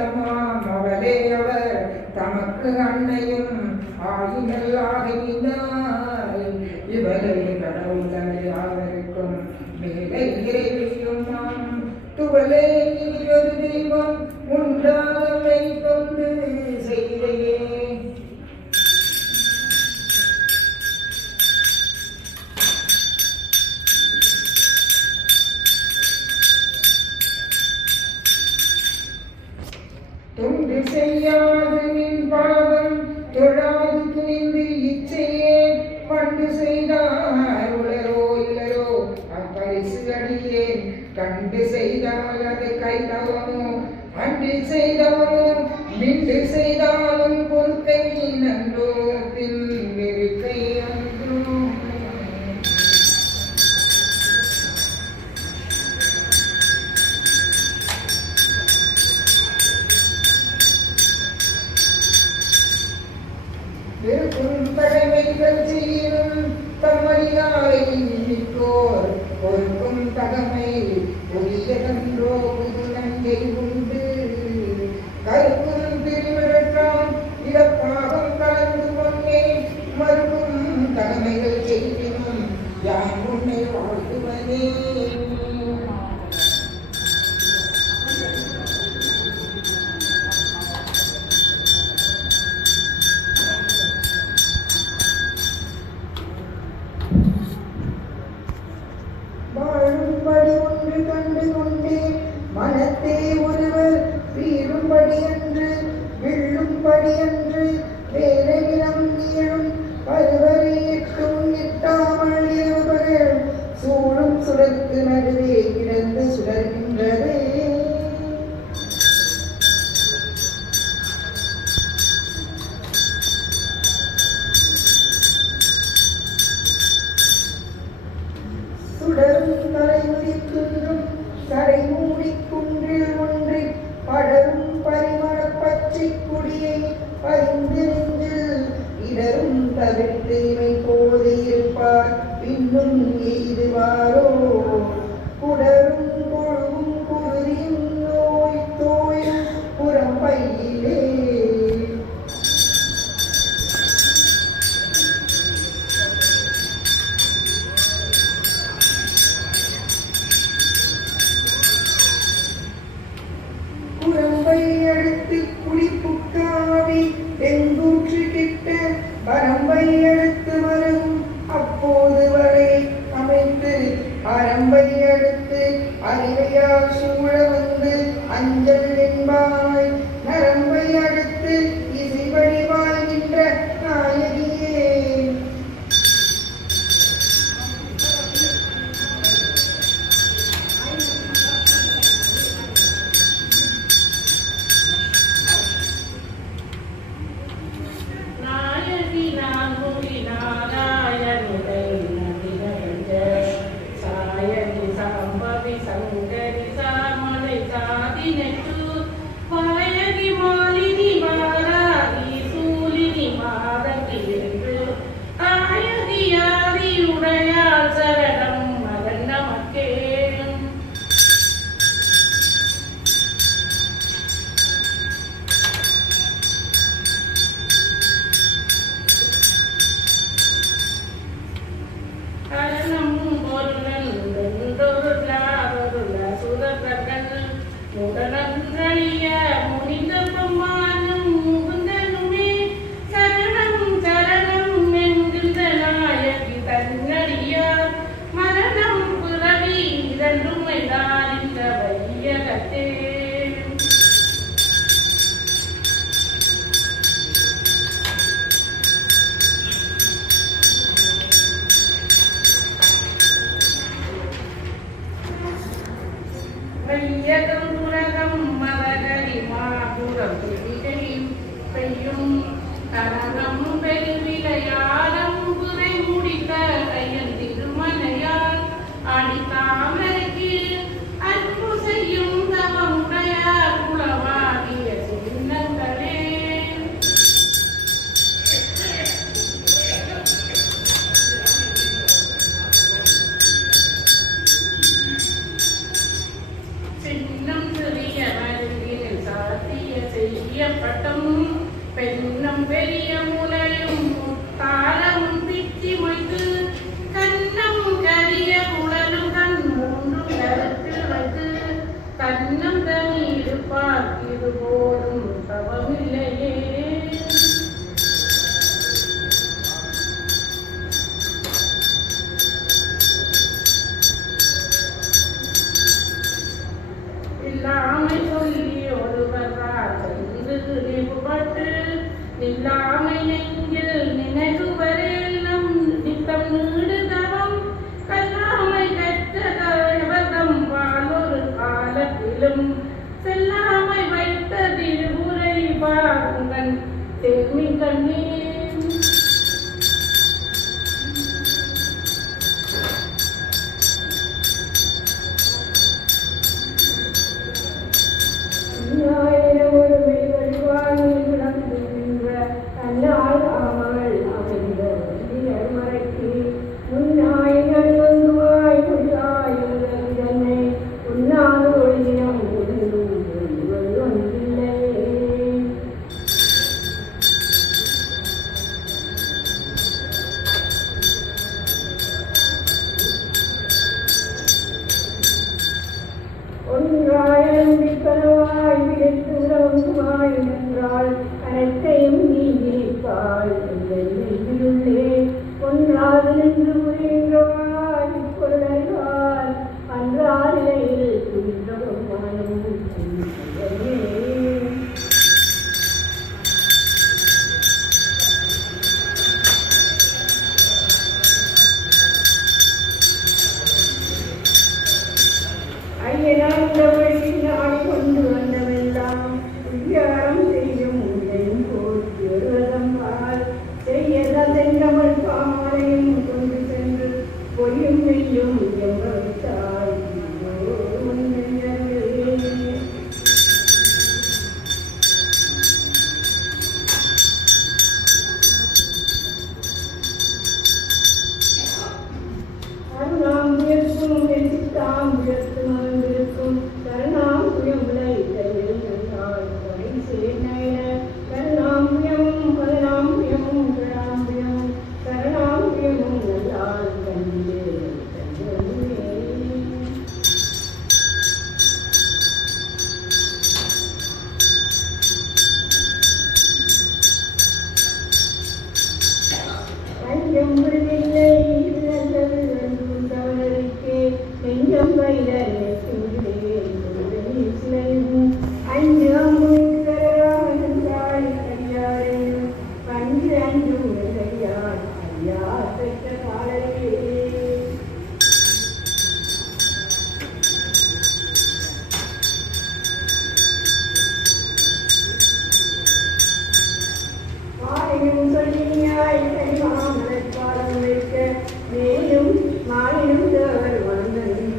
இருந்தவளே தமக்கு அன்னையும் ஆயினல்லாக இவரை கடவுளை அவருக்கும் மேலே இறைவியும் துவலே ஒரு தெய்வம் உண்டாகவை கொண்டு செய்தையே. தொண்டு செய்யாது நின் பாதம் தொழாது துணிந்து இச்சையே பண்டு செய்தார் உலரோ இல்லரோ அப்பரிசு அடியேன் கண்டு செய்தால் அது கைதவமோ அன்று செய்தவமோ நின்று செய்தாலும் பொறுக்கை நன்றோ பின் நெருக்கை அன்றோ. பெருக்கும் கடமைகள் செய்யும் தம்மடியாரை நிற்கோர் பொறுக்கும் தகமை புதியதன்றோ புது நங்கை உண்டு. கருக்கும் திருமிழற்றாம் இடப்பாகம் கலந்து கொண்டே மறுக்கும் தகமைகள் செய்தினும் யான் உன்னை வாழ்த்துவனே. வாழும்படி ஒன்று கண்டு கொண்டே மனத்தே ஒருவர் வீழும்படி அன்று விழும்படி அன்று வேலை நிலம் நீளும் பருவரை எட்டும் எட்டாமல் இருவர்கள் சூழும் சுடற்கு நடுவே கிடந்து சுடர்கின்றதே. சுடரும் தலை உதிக்கின்றும் தலை மூடிக்குன்றில் ஒன்றை படரும் பரிமள பச்சை கொடியை பறிந்து நெஞ்சில் இடரும் தவிர்த்து இவை போது இருப்பார் பின்னும் எய்துவாரோ. குடரும் கொழுவும் குருதியும் நோய் தோயும் புறம்பையிலே. குரம்பை அடுத்து குளிப்புக்காவி எங்கூற்று கிட்ட பரம்பை அடுத்து வரும் அப்போது வரை அமைத்து அற என்றால் அனைத்தையும் நீ நினைப்பாள் எங்கள் நெஞ்சிலுள்ளே ஒன்றாக நின்று புரிகின்றவாள் இப்பொருளால் அன்றால் நிலையில் துணிந்தவமானும் ஐயனாண்டவழி நாடி கொண்டு வந்தவெல்லாம் வியாரம் செய்யும் உன்னையும் போற்றி வருவதம்பால் செய்யத செங்கமல் பாமரையும் கொண்டு சென்று பொய்யும் மெய்யும் எவ்வளவு அருணாம் உயர்த்தும் வெற்றித்தாம் உயர்த்தும் அருந்திருக்கும் கருணாம் உயமுலை கையில் நன்றாள் கரை சேர்நயன கருணாம் உயமும் கருணாம் உயமும் கருணாம் உயமும் கருணாம் உயமும் நல்லால் கண்ணிலே ஐயம் விடுதில்லை நல்லது என்றும் தவறறிக்கே நெஞ்சம் வைரே சிலையும் அஞ்சு அம்புகிறாய் கையாரே பஞ்சு அஞ்சு கையார் ஐயா பெற்ற காலையே மாலையும் சொல்லியாய் கனிமாமலர் பாதம் வைக்க மேலும் மாலினும் தேவர் வந்தோம்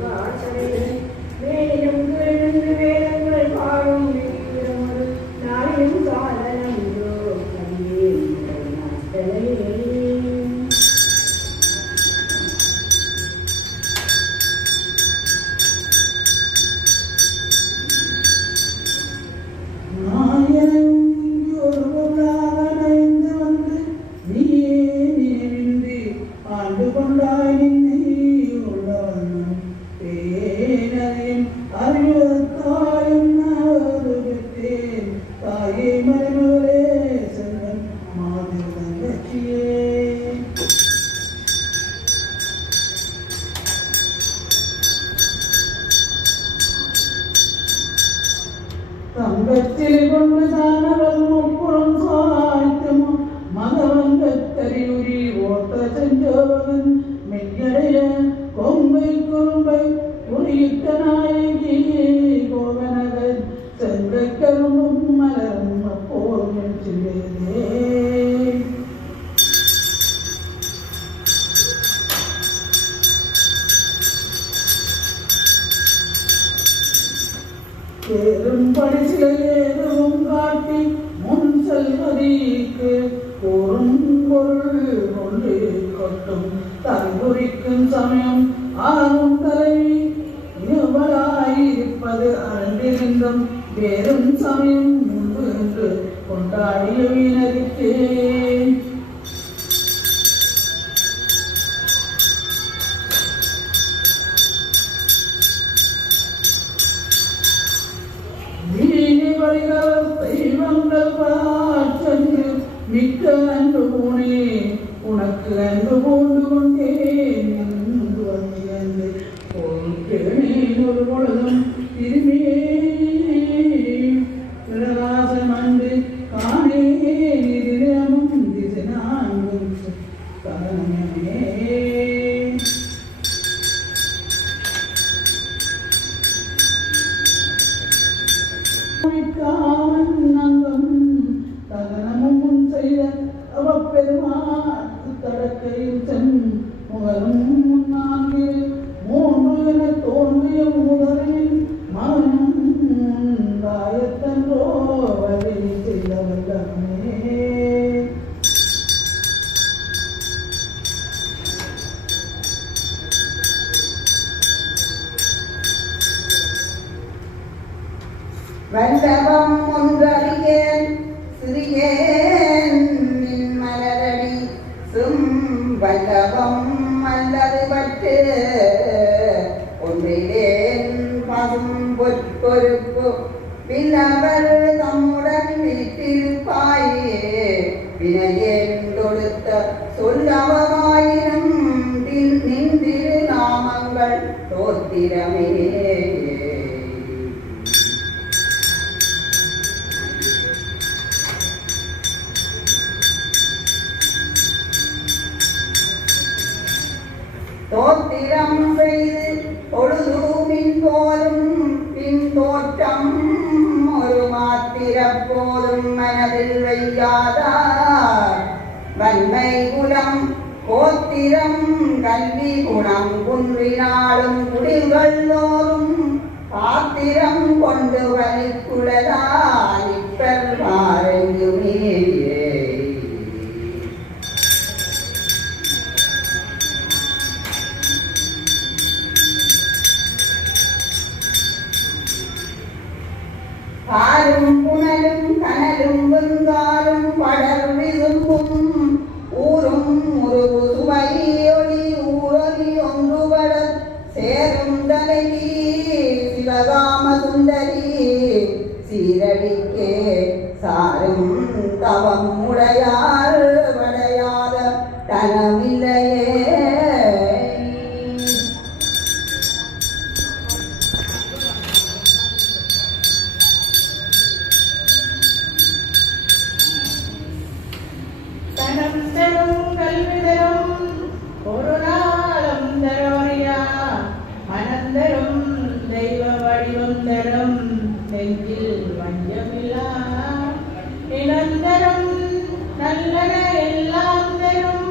வாசலையில் மேலும் கிழந்து வேதங்கள் பாடும் ஒரு நாளிலும் சாதனோ கண்ணே நாட்டலையே தங்கத்தில் கொண்டுதானவன் முப்புறம் சாய்த்துமோ மகவங்கத்தறியுரி ஓட்ட சென்றவன் மெய்யடைய கொம்பை குறும்பை உரியிட்ட நாயகி கோவனகன் சென்ற கரும்பும் மலரும் அப்போது நெஞ்சிலே ஏறும் பரிசில ஏறும் காட்டி முன் செல்வதீக்கு கூறும் பொருள் கொண்டு கொட்டும் தலைமுறிக்கும் சமயம் ஆறும் தலைவி இவளாயிருப்பது அன்றிருந்தும் வேறும் சமயம் முன்பு என்று கொண்டாடிய வீணருக்கே தெய்வங்கள் பாற்று மிக்க அன்பு போனே உனக்கு அன்பு போன்று கொண்டேன் வந்து ஒரு பொழுதும் திரும்பியே பிரகாசம் அன்று காணே நிதிரமும் திசை நான்கும் கரணமே நங்கம் தகனமும் செய்த அவப்பெருமாறு தடக்கையில் சென் முகலும் நான்கு மூன்று என தோன்றிய முதலில் மகனும் தாயத்தன்றோ வழி செய்தவர்களே வல்லவம் ஒன்றறியேன் சிறியேன் நின் மலரடி வல்லவம் அல்லது பற்று ஒன்றிலேன் பசும் பொற்பொறுப்பு பின்னவர் தம்முடன் வீட்டிருப்பாயே வினையேன் தொடுத்த சொல்லவமாயினும் நின்றிரு நாமங்கள் தோத்திரமே தோத்திரம் செய்து பொழுதுமின் போலும் பின் தோற்றம் ஒரு மாத்திர போதும் மனதில் வையாதார் வன்மை குலம் கோத்திரம் கல்வி குணம் குன்றினாலும் குடில்கள் தோறும் பாத்திரம் கொண்டு வலிக்குழலா நிற்பர் மாறெங்குமே பாலும் புனலும் கனலும் வெங்காலும் படர் விரும்பும் ஊரும் உருவு சுவையொலி ஊரொலி ஒன்றுபட சேரும் தலைவி சிவகாம சுந்தரி சீரடிக்கே சாரும் தவம் உடையார் வடையாத தனமில்லையே தரும் கல்வி தரும் ஒரு நாளும் தரோரியா மனந்தரும் தெய்வ வடிவம் தரும் நெஞ்சில் வஞ்சமில்லா நிரந்தரம் நல்லன எல்லாம் தரும்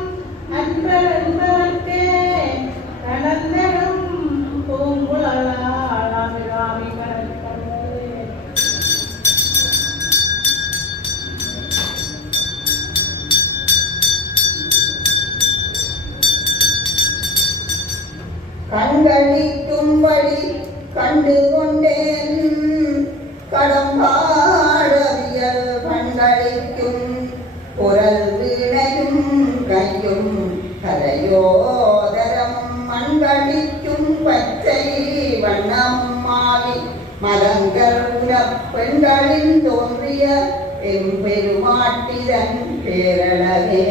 அன்பர் என்பவர்க்கே கலந்தரும் பூங்குழலாமி ராமி கலந்தே கண்களிக்கும்படி கண்டு கொண்டேன் கடம்பாடவியல் கண்களிக்கும் குரல் வீணையும் கையும் கரையோதரம் மண்களிக்கும் பச்சை வண்ணம் மாறி மதங்கள் பெண்களின் தோன்றிய எம்பெருமாட்டிதன் பேரழகே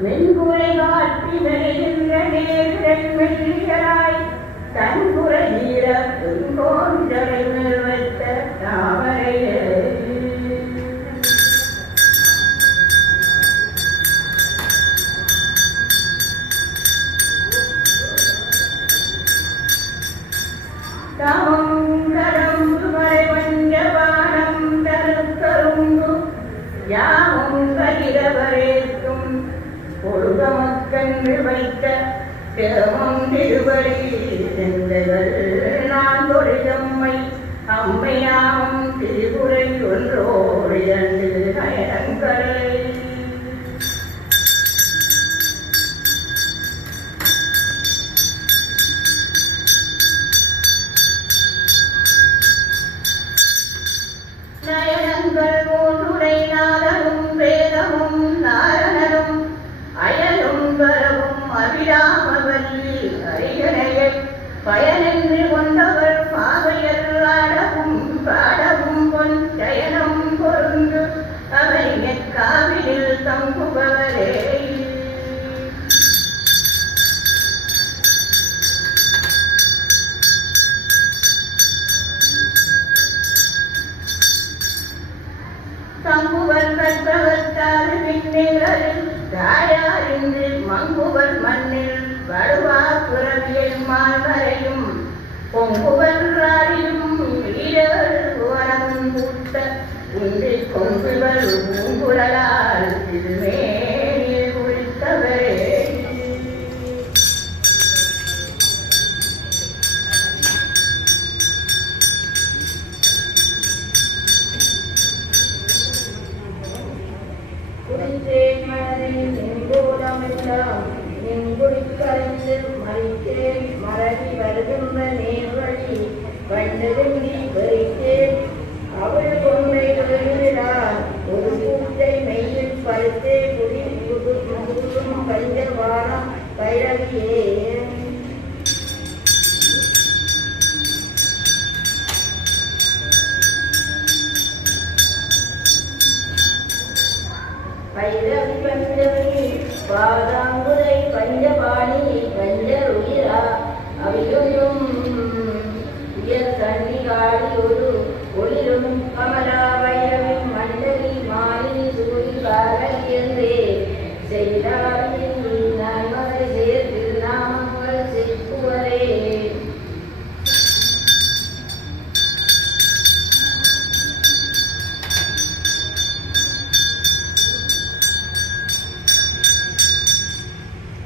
மென்குறை காட்டி மெலிகின்ற நேர்கள் மெல்லிகளாய் தன்குறை நீர பொன்கோஞ்சலை மேல் வைத்த தாமரையே தமம் கடம்பு மறை வஞ்சபானம் தருக்கரும்பு யாமும் கதிரவரேற்றும் பொழுதமக்கன்று வைத்த திறமம் திருவடி செந்தகள் நான் தொழிலம்மை அம்மையாம் திரிபுரை ஒன்றோடு இரண்டு கயங்களை நயனங்கள் மூன்றுரை நாதனும் வேதமும் நாரணனும் அயலும் வரவும் அபிராமவல்லி அரியணையை பயனென்று கொண்டவர் பாவையர் ஆடவும் பாடவும் பொன் ஜயனம் பொருந்து அவை நெற்காவிலில் தங்குபவரே தங்குவர் கற்பவத்தாறு பின்னேகளில் தாயாரின்று மங்குவர் மண்ணில் வடுவா பிறவியை மால்வரையும் பொங்குவன்றாரிலும் வீரர் புவனமும் கூட்ட உண்டி பொங்குவர் பூங்குழலால் திருமேனில் குளித்தவரே. குடித்தேன் மனதில் நின்போதமெல்லாம் நின்குடிக்கரைந்து மறித்தேன் மறவி வருகின்ற நேர்வழி வண்டதுண்டி பறித்தேன் அவள் கொன்றை வருகிறார் ஒரு கூட்டை மெய்யில் பறித்தே குடி புதும் பஞ்சவானம் பைரவியே. பைரவி பஞ்சமி பாதாங்குதை பஞ்சபாணி பஞ்சருயிரா அவையொன்றும் உயர் கண்ணி காடி ஒரு ஒளிரும் கமலா வைரவி மண்டலி மாலி சூரி காரகியந்தே செய்தாரில் நன்மறை சேர்த்து நாமங்கள் செப்புவரே.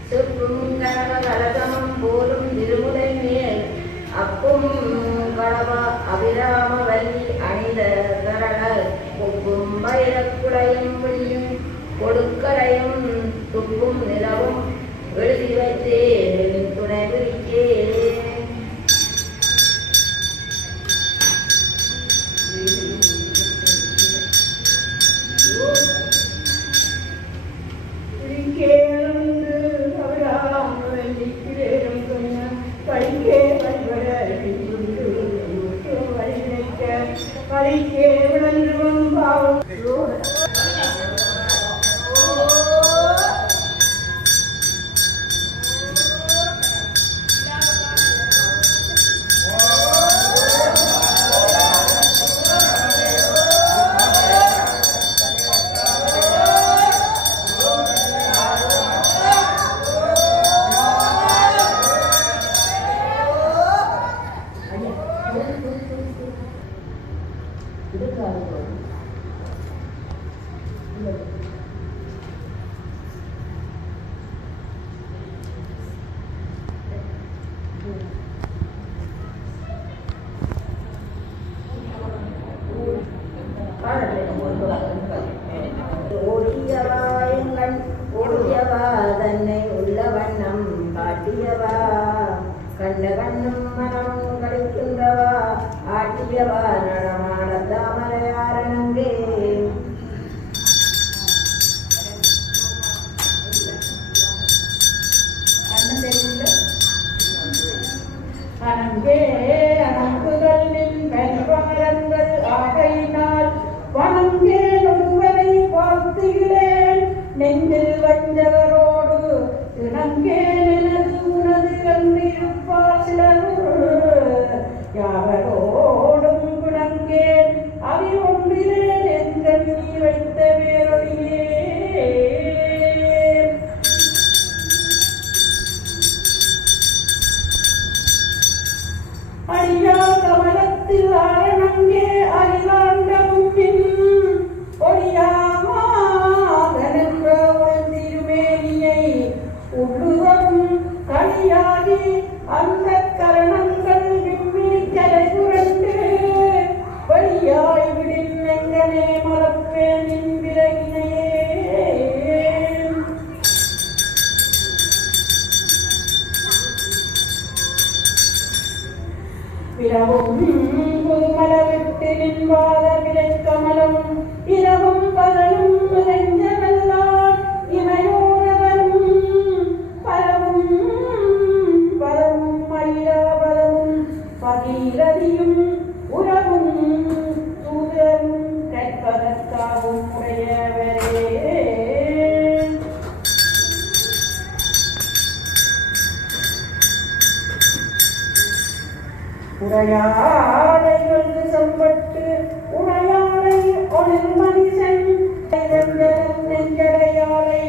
செப்பும் கனக கலகமும் போலும் திருமுலை மேல் அப்பும் கடவா அபிராம வல்லி அணிந்த கரளர் கொப்பும் வைரக்குளையும் வெள்ளியும் கொடுக்கலையும் துப்பும் நிலவும் எழுதி வைத்தேன் துணை விரிக்கே. ஓடியவா தன்னை உள்ள வண்ணம் காட்டியவா கண்ட கண்ணும் மனமும் கழிக்கின்றவா ஆட்டியவா நடமாட தாமரையாரங்கே. அனங்கே அனங்குகளின் கனிவமரங்கள் ஆகையினால் வனங்கே ஒருவரை வாழ்த்துகிறேன் நெஞ்சில் வஞ்சகரோடு இணங்கேன் எனது உனது கண்டிருப்பார் சிலர் யாவரோடும் குணங்கேன் அவை ஒன்றிலேன் என்ற நீ வைத்த வேரொழியே. அடியா கமலத்தில் ஆரணங்கே அரிலாண்டமும் பின் ஒடியாமாதென்ற திருமேனியை உள்ளுதம் கனியாகி அந்த கரணங்கள் விம்மி கரை புரண்டு வழியாய் விடின் எங்கனே மறப்பேன் நின் விலகினையே. இரவும் புதுமலவிட்டு நின்பாத விலை கமலம் இரவும் பகலும் நிறைஞ்சவெல்லாம் இமையோரவரும் பரவும் பரவும் ஐராவரமும் பகீரதியும் உறவும் சூதரும் கற்பதற்காகவும் உடையவரே. உடையாடைகள் சம்பட்டு உடையாடை ஒளிர் மனிதன் நெஞ்சடையாளை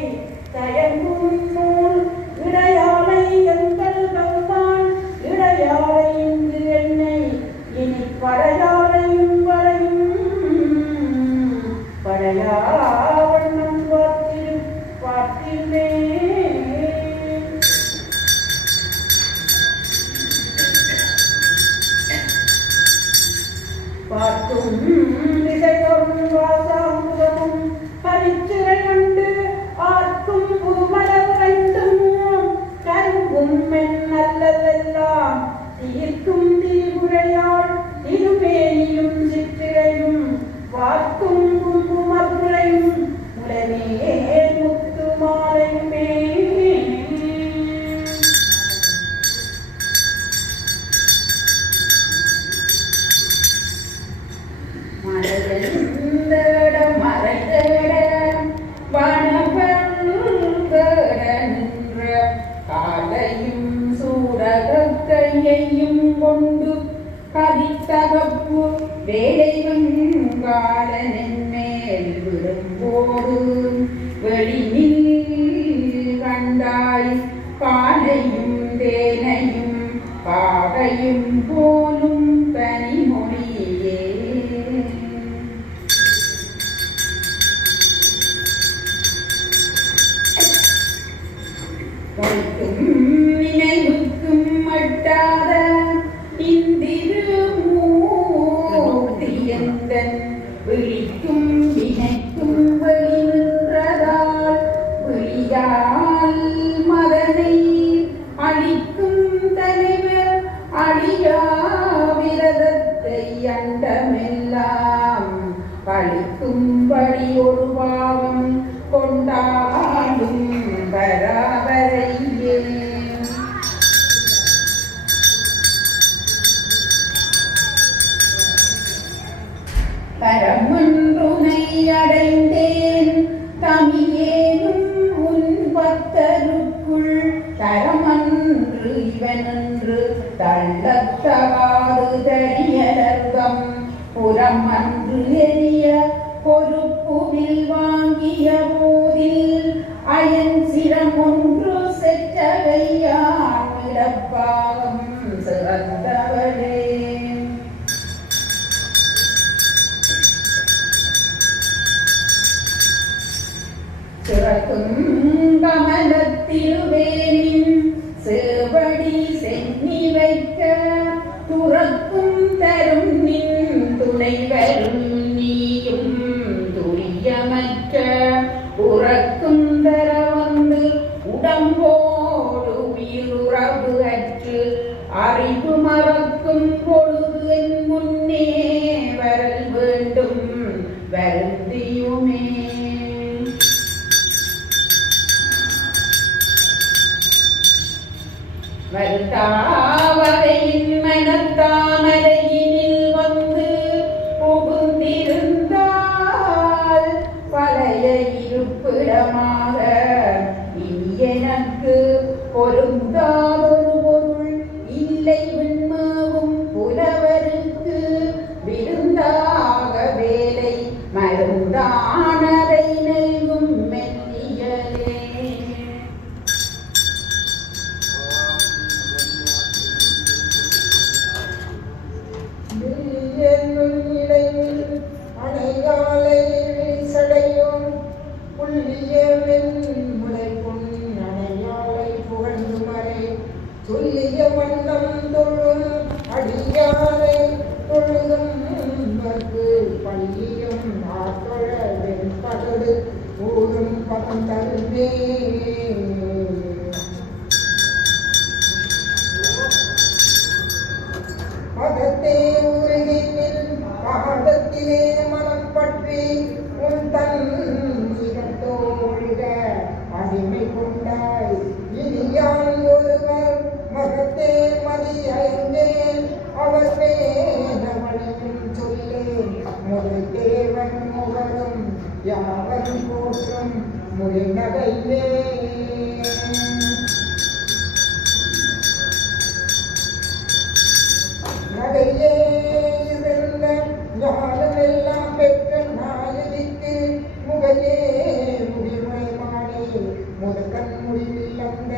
வெளியில் கண்டாய் பாலையும் தேனையும் பாகையும் போலும் பனிமொழியே. நினைவுக்கும் மட்டாத இந்திருமூர்த்தியந்தன் விழிக்கும் வினைக்கும் வெளி நின்றதால் விழியால் மதனை அழிக்கும் தலைவர் அழியா விரதத்தை அண்டமெல்லாம் பழிக்கும்படி ஒரு பாவம் கொண்டாடும் பராபரையே. பரமன்றுனை அடைந்தேன் தமியேனும் உன் பக்தருக்குள் தரமன்று இவனென்று தள்ளத்தகாது தடியலர்கம் புறமன்று எரிய பொறுப்புவில் வாங்கிய போதில் அயன் சிரம் ஒன்று செற்றவையான் இடப்பாகம் சிறந்தவளே. சிறக்கும் கமலத்திருவேனின் சேவடி சென்னி வைக்க துறக்கும் தரும் நின் துணை வரும் நீயும் துரியமற்ற உறக்கும் தர வந்து உடம்போடு உயிருறவு அற்று அறிவு மறக்கும் பொழுது என் முன்னே வரல் வேண்டும் வருந்தியுமே. வருத்தாவரையின் மனத்தாமரையினில் வந்து புகுந்திருந்தால் பழைய இருப்பிடமாக இனி எனக்கு பொருந்தாதொரு பொருள் இல்லை விண்மவும் புலவருக்கு விருந்தாக வேலை மருந்தானதை நல்கும் மெல்லியலே. அணையாலை சடையும் புள்ளியவன் முளைப்புண் அணையாலை புகழ்ந்து மறை சொல்லிய வண்ணம் தொழும் அடியாரை தொழுதும் பள்ளியும் ஆத்தொழ வெண்பகடு ஊரும் பதம் தருவே. மதத்தே உருகினில் பாதத்திலே மனம் பற்றி உன் தன் சிரத்தோழிட அடிமை கொண்டாய். இனியான் ஒருவர் மகத்தே மதி ஐந்தேன் அவர் வேதமணியும் சொல்லேன் முதல் தேவன் முகரும் யாவரும் போற்றும் மொழி நகையே. நகையே இருந்த ஞானமெல்லாம் பெற்ற நாயகிக்கு முகையே முடிமுறைமானே முதற்கண் முடிவில் அந்த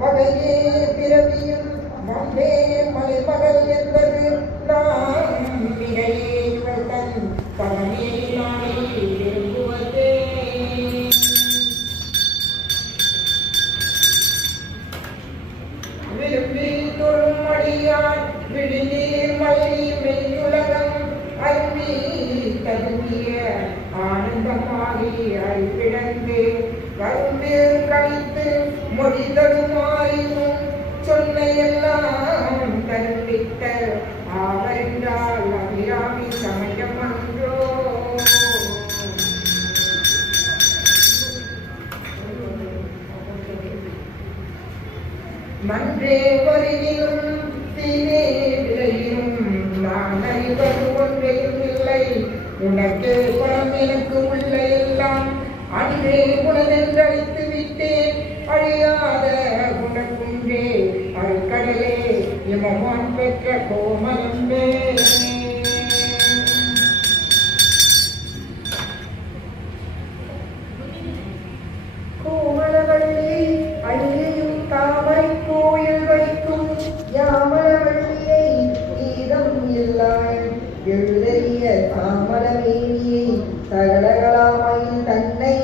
வகையே பிறவியும் வந்தே மலைமகள் என்பது நாம் மிகையே இவள் தன் பகமே நாளை விரும்புவதே. விரும்பி தொழும் அடியான் விழிநீர் மலை மெய்யுலகம் அருவி தருவிய ஆனந்தமாகி அழிவிழந்து கரும்பில் கழித்து மொழி தடுமாறியும் சொன்ன எல்லாம் கற்பித்த ஆவென்றால் அபிராமி சமயம் அன்றோ. மன்றே வருகிலும் தீனே விளையும் நான் அறிவது ஒன்றையும் இல்லை. உனக்கே புறம் எனக்கு உள்ள எல்லாம் அன்றே உனதென்றழைத்து விட்டேன். அழியாத உனக்குன்றே அழுக்கடலே இமமான் பெற்ற கோமலம்பே. எழுதறிய சாமளமேனியை சகலகலாமையில் தன்னை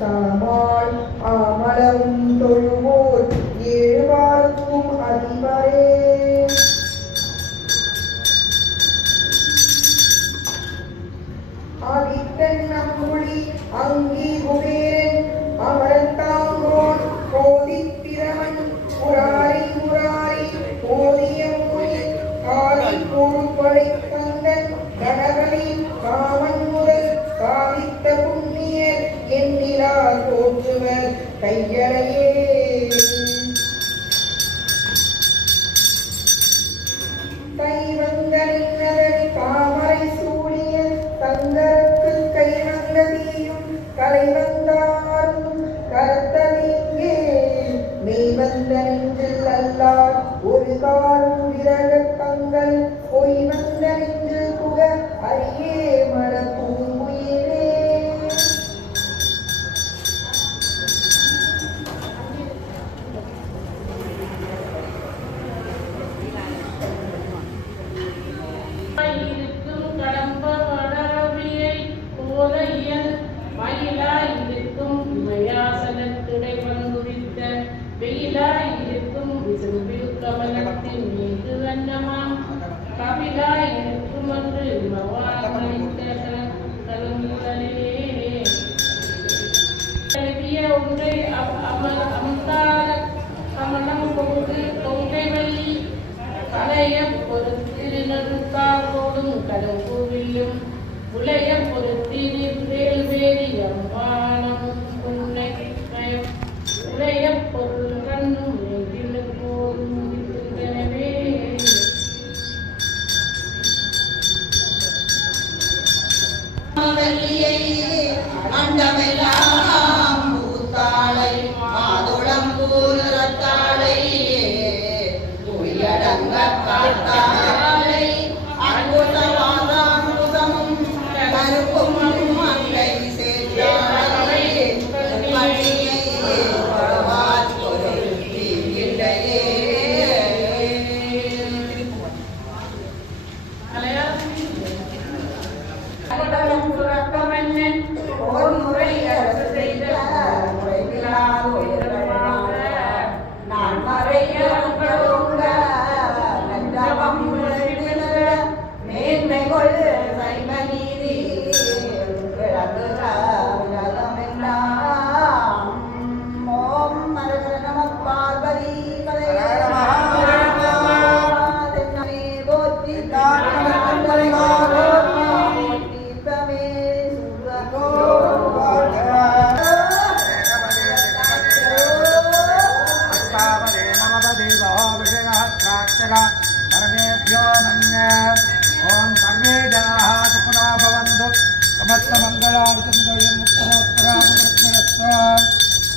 சாமாள் ஆமளவும் தொழுவோர் ஏழுபாலுக்கும் அதிபரே. ஆதித்தன் நம்புளி அங்கி குபேரன் அமரத்தாங்கோன் கோதிப் பிரமன் முராரி முராரி கோதிய மொழி காலி பொருட்படை கந்தன் கனகலி காமன் முதல் காலித்த புண்ணியர் எண்ணிலா தோற்றுவர் கையறையே. கைவந்தனின்னதனை தாமரை சூழிய தங்கருக்கு கை வந்ததியும் கலை வந்தாரும் கரத்தனீங்கே மெய் வந்த நெஞ்சில் அல்லார் ஒரு காலம் விரக கங்கள் பொய் வந்த நெஞ்சில் புக அரியே மட பூங்குயிலே. இருக்கும் கடம்ப வடரவியை கோலையன் மயிலாயிருக்கும் இமயாசனத்திடை வந்துவித்த வெயிலாயிருக்கும் விசும்பில் கமலத்தின் மீது வண்ணமாம் கபிலாயிருக்கும் என்று மவாமளித்த கலமுதலே கல்விய ஒன்றை அமர்ந்தார கமலம் போது கொங்கை வள்ளி கலைய பொறுத்திருந்தாரோடும் கடம்புவிலும் உலைய பொறுத்திரில் வேல்வேரி அம்பானமும் உன்னை கயம் உலைய பொருள் கண்ணும் நெகிழும் போதும் இருந்தனவே. அண்டமெல்லாம் பூத்தாளை மாதுளம் பூரத்தாளை உயரங்க காத்தாளை அற்புதமாதாமுதமும் கருப்பும் மங்கை சேர்த்தாளை மணியை பரவாத் பொருள் இல்லையே. சுரக்கமன்னன் ஓர் முறை அரசு செய்த முறையிலாத உயரமாக நான் மறையங்களோங்க நந்தவம் மேன்மை கொள் சைவ நீதி ஓம் மரகர நம பார்வதி பதே போற்றி ओम सर्वे जनाः सुखिनो भवन्तु समस्तमङ्गलानि सन्तु मुक्तोत्तराभिवृद्धिरस्तु।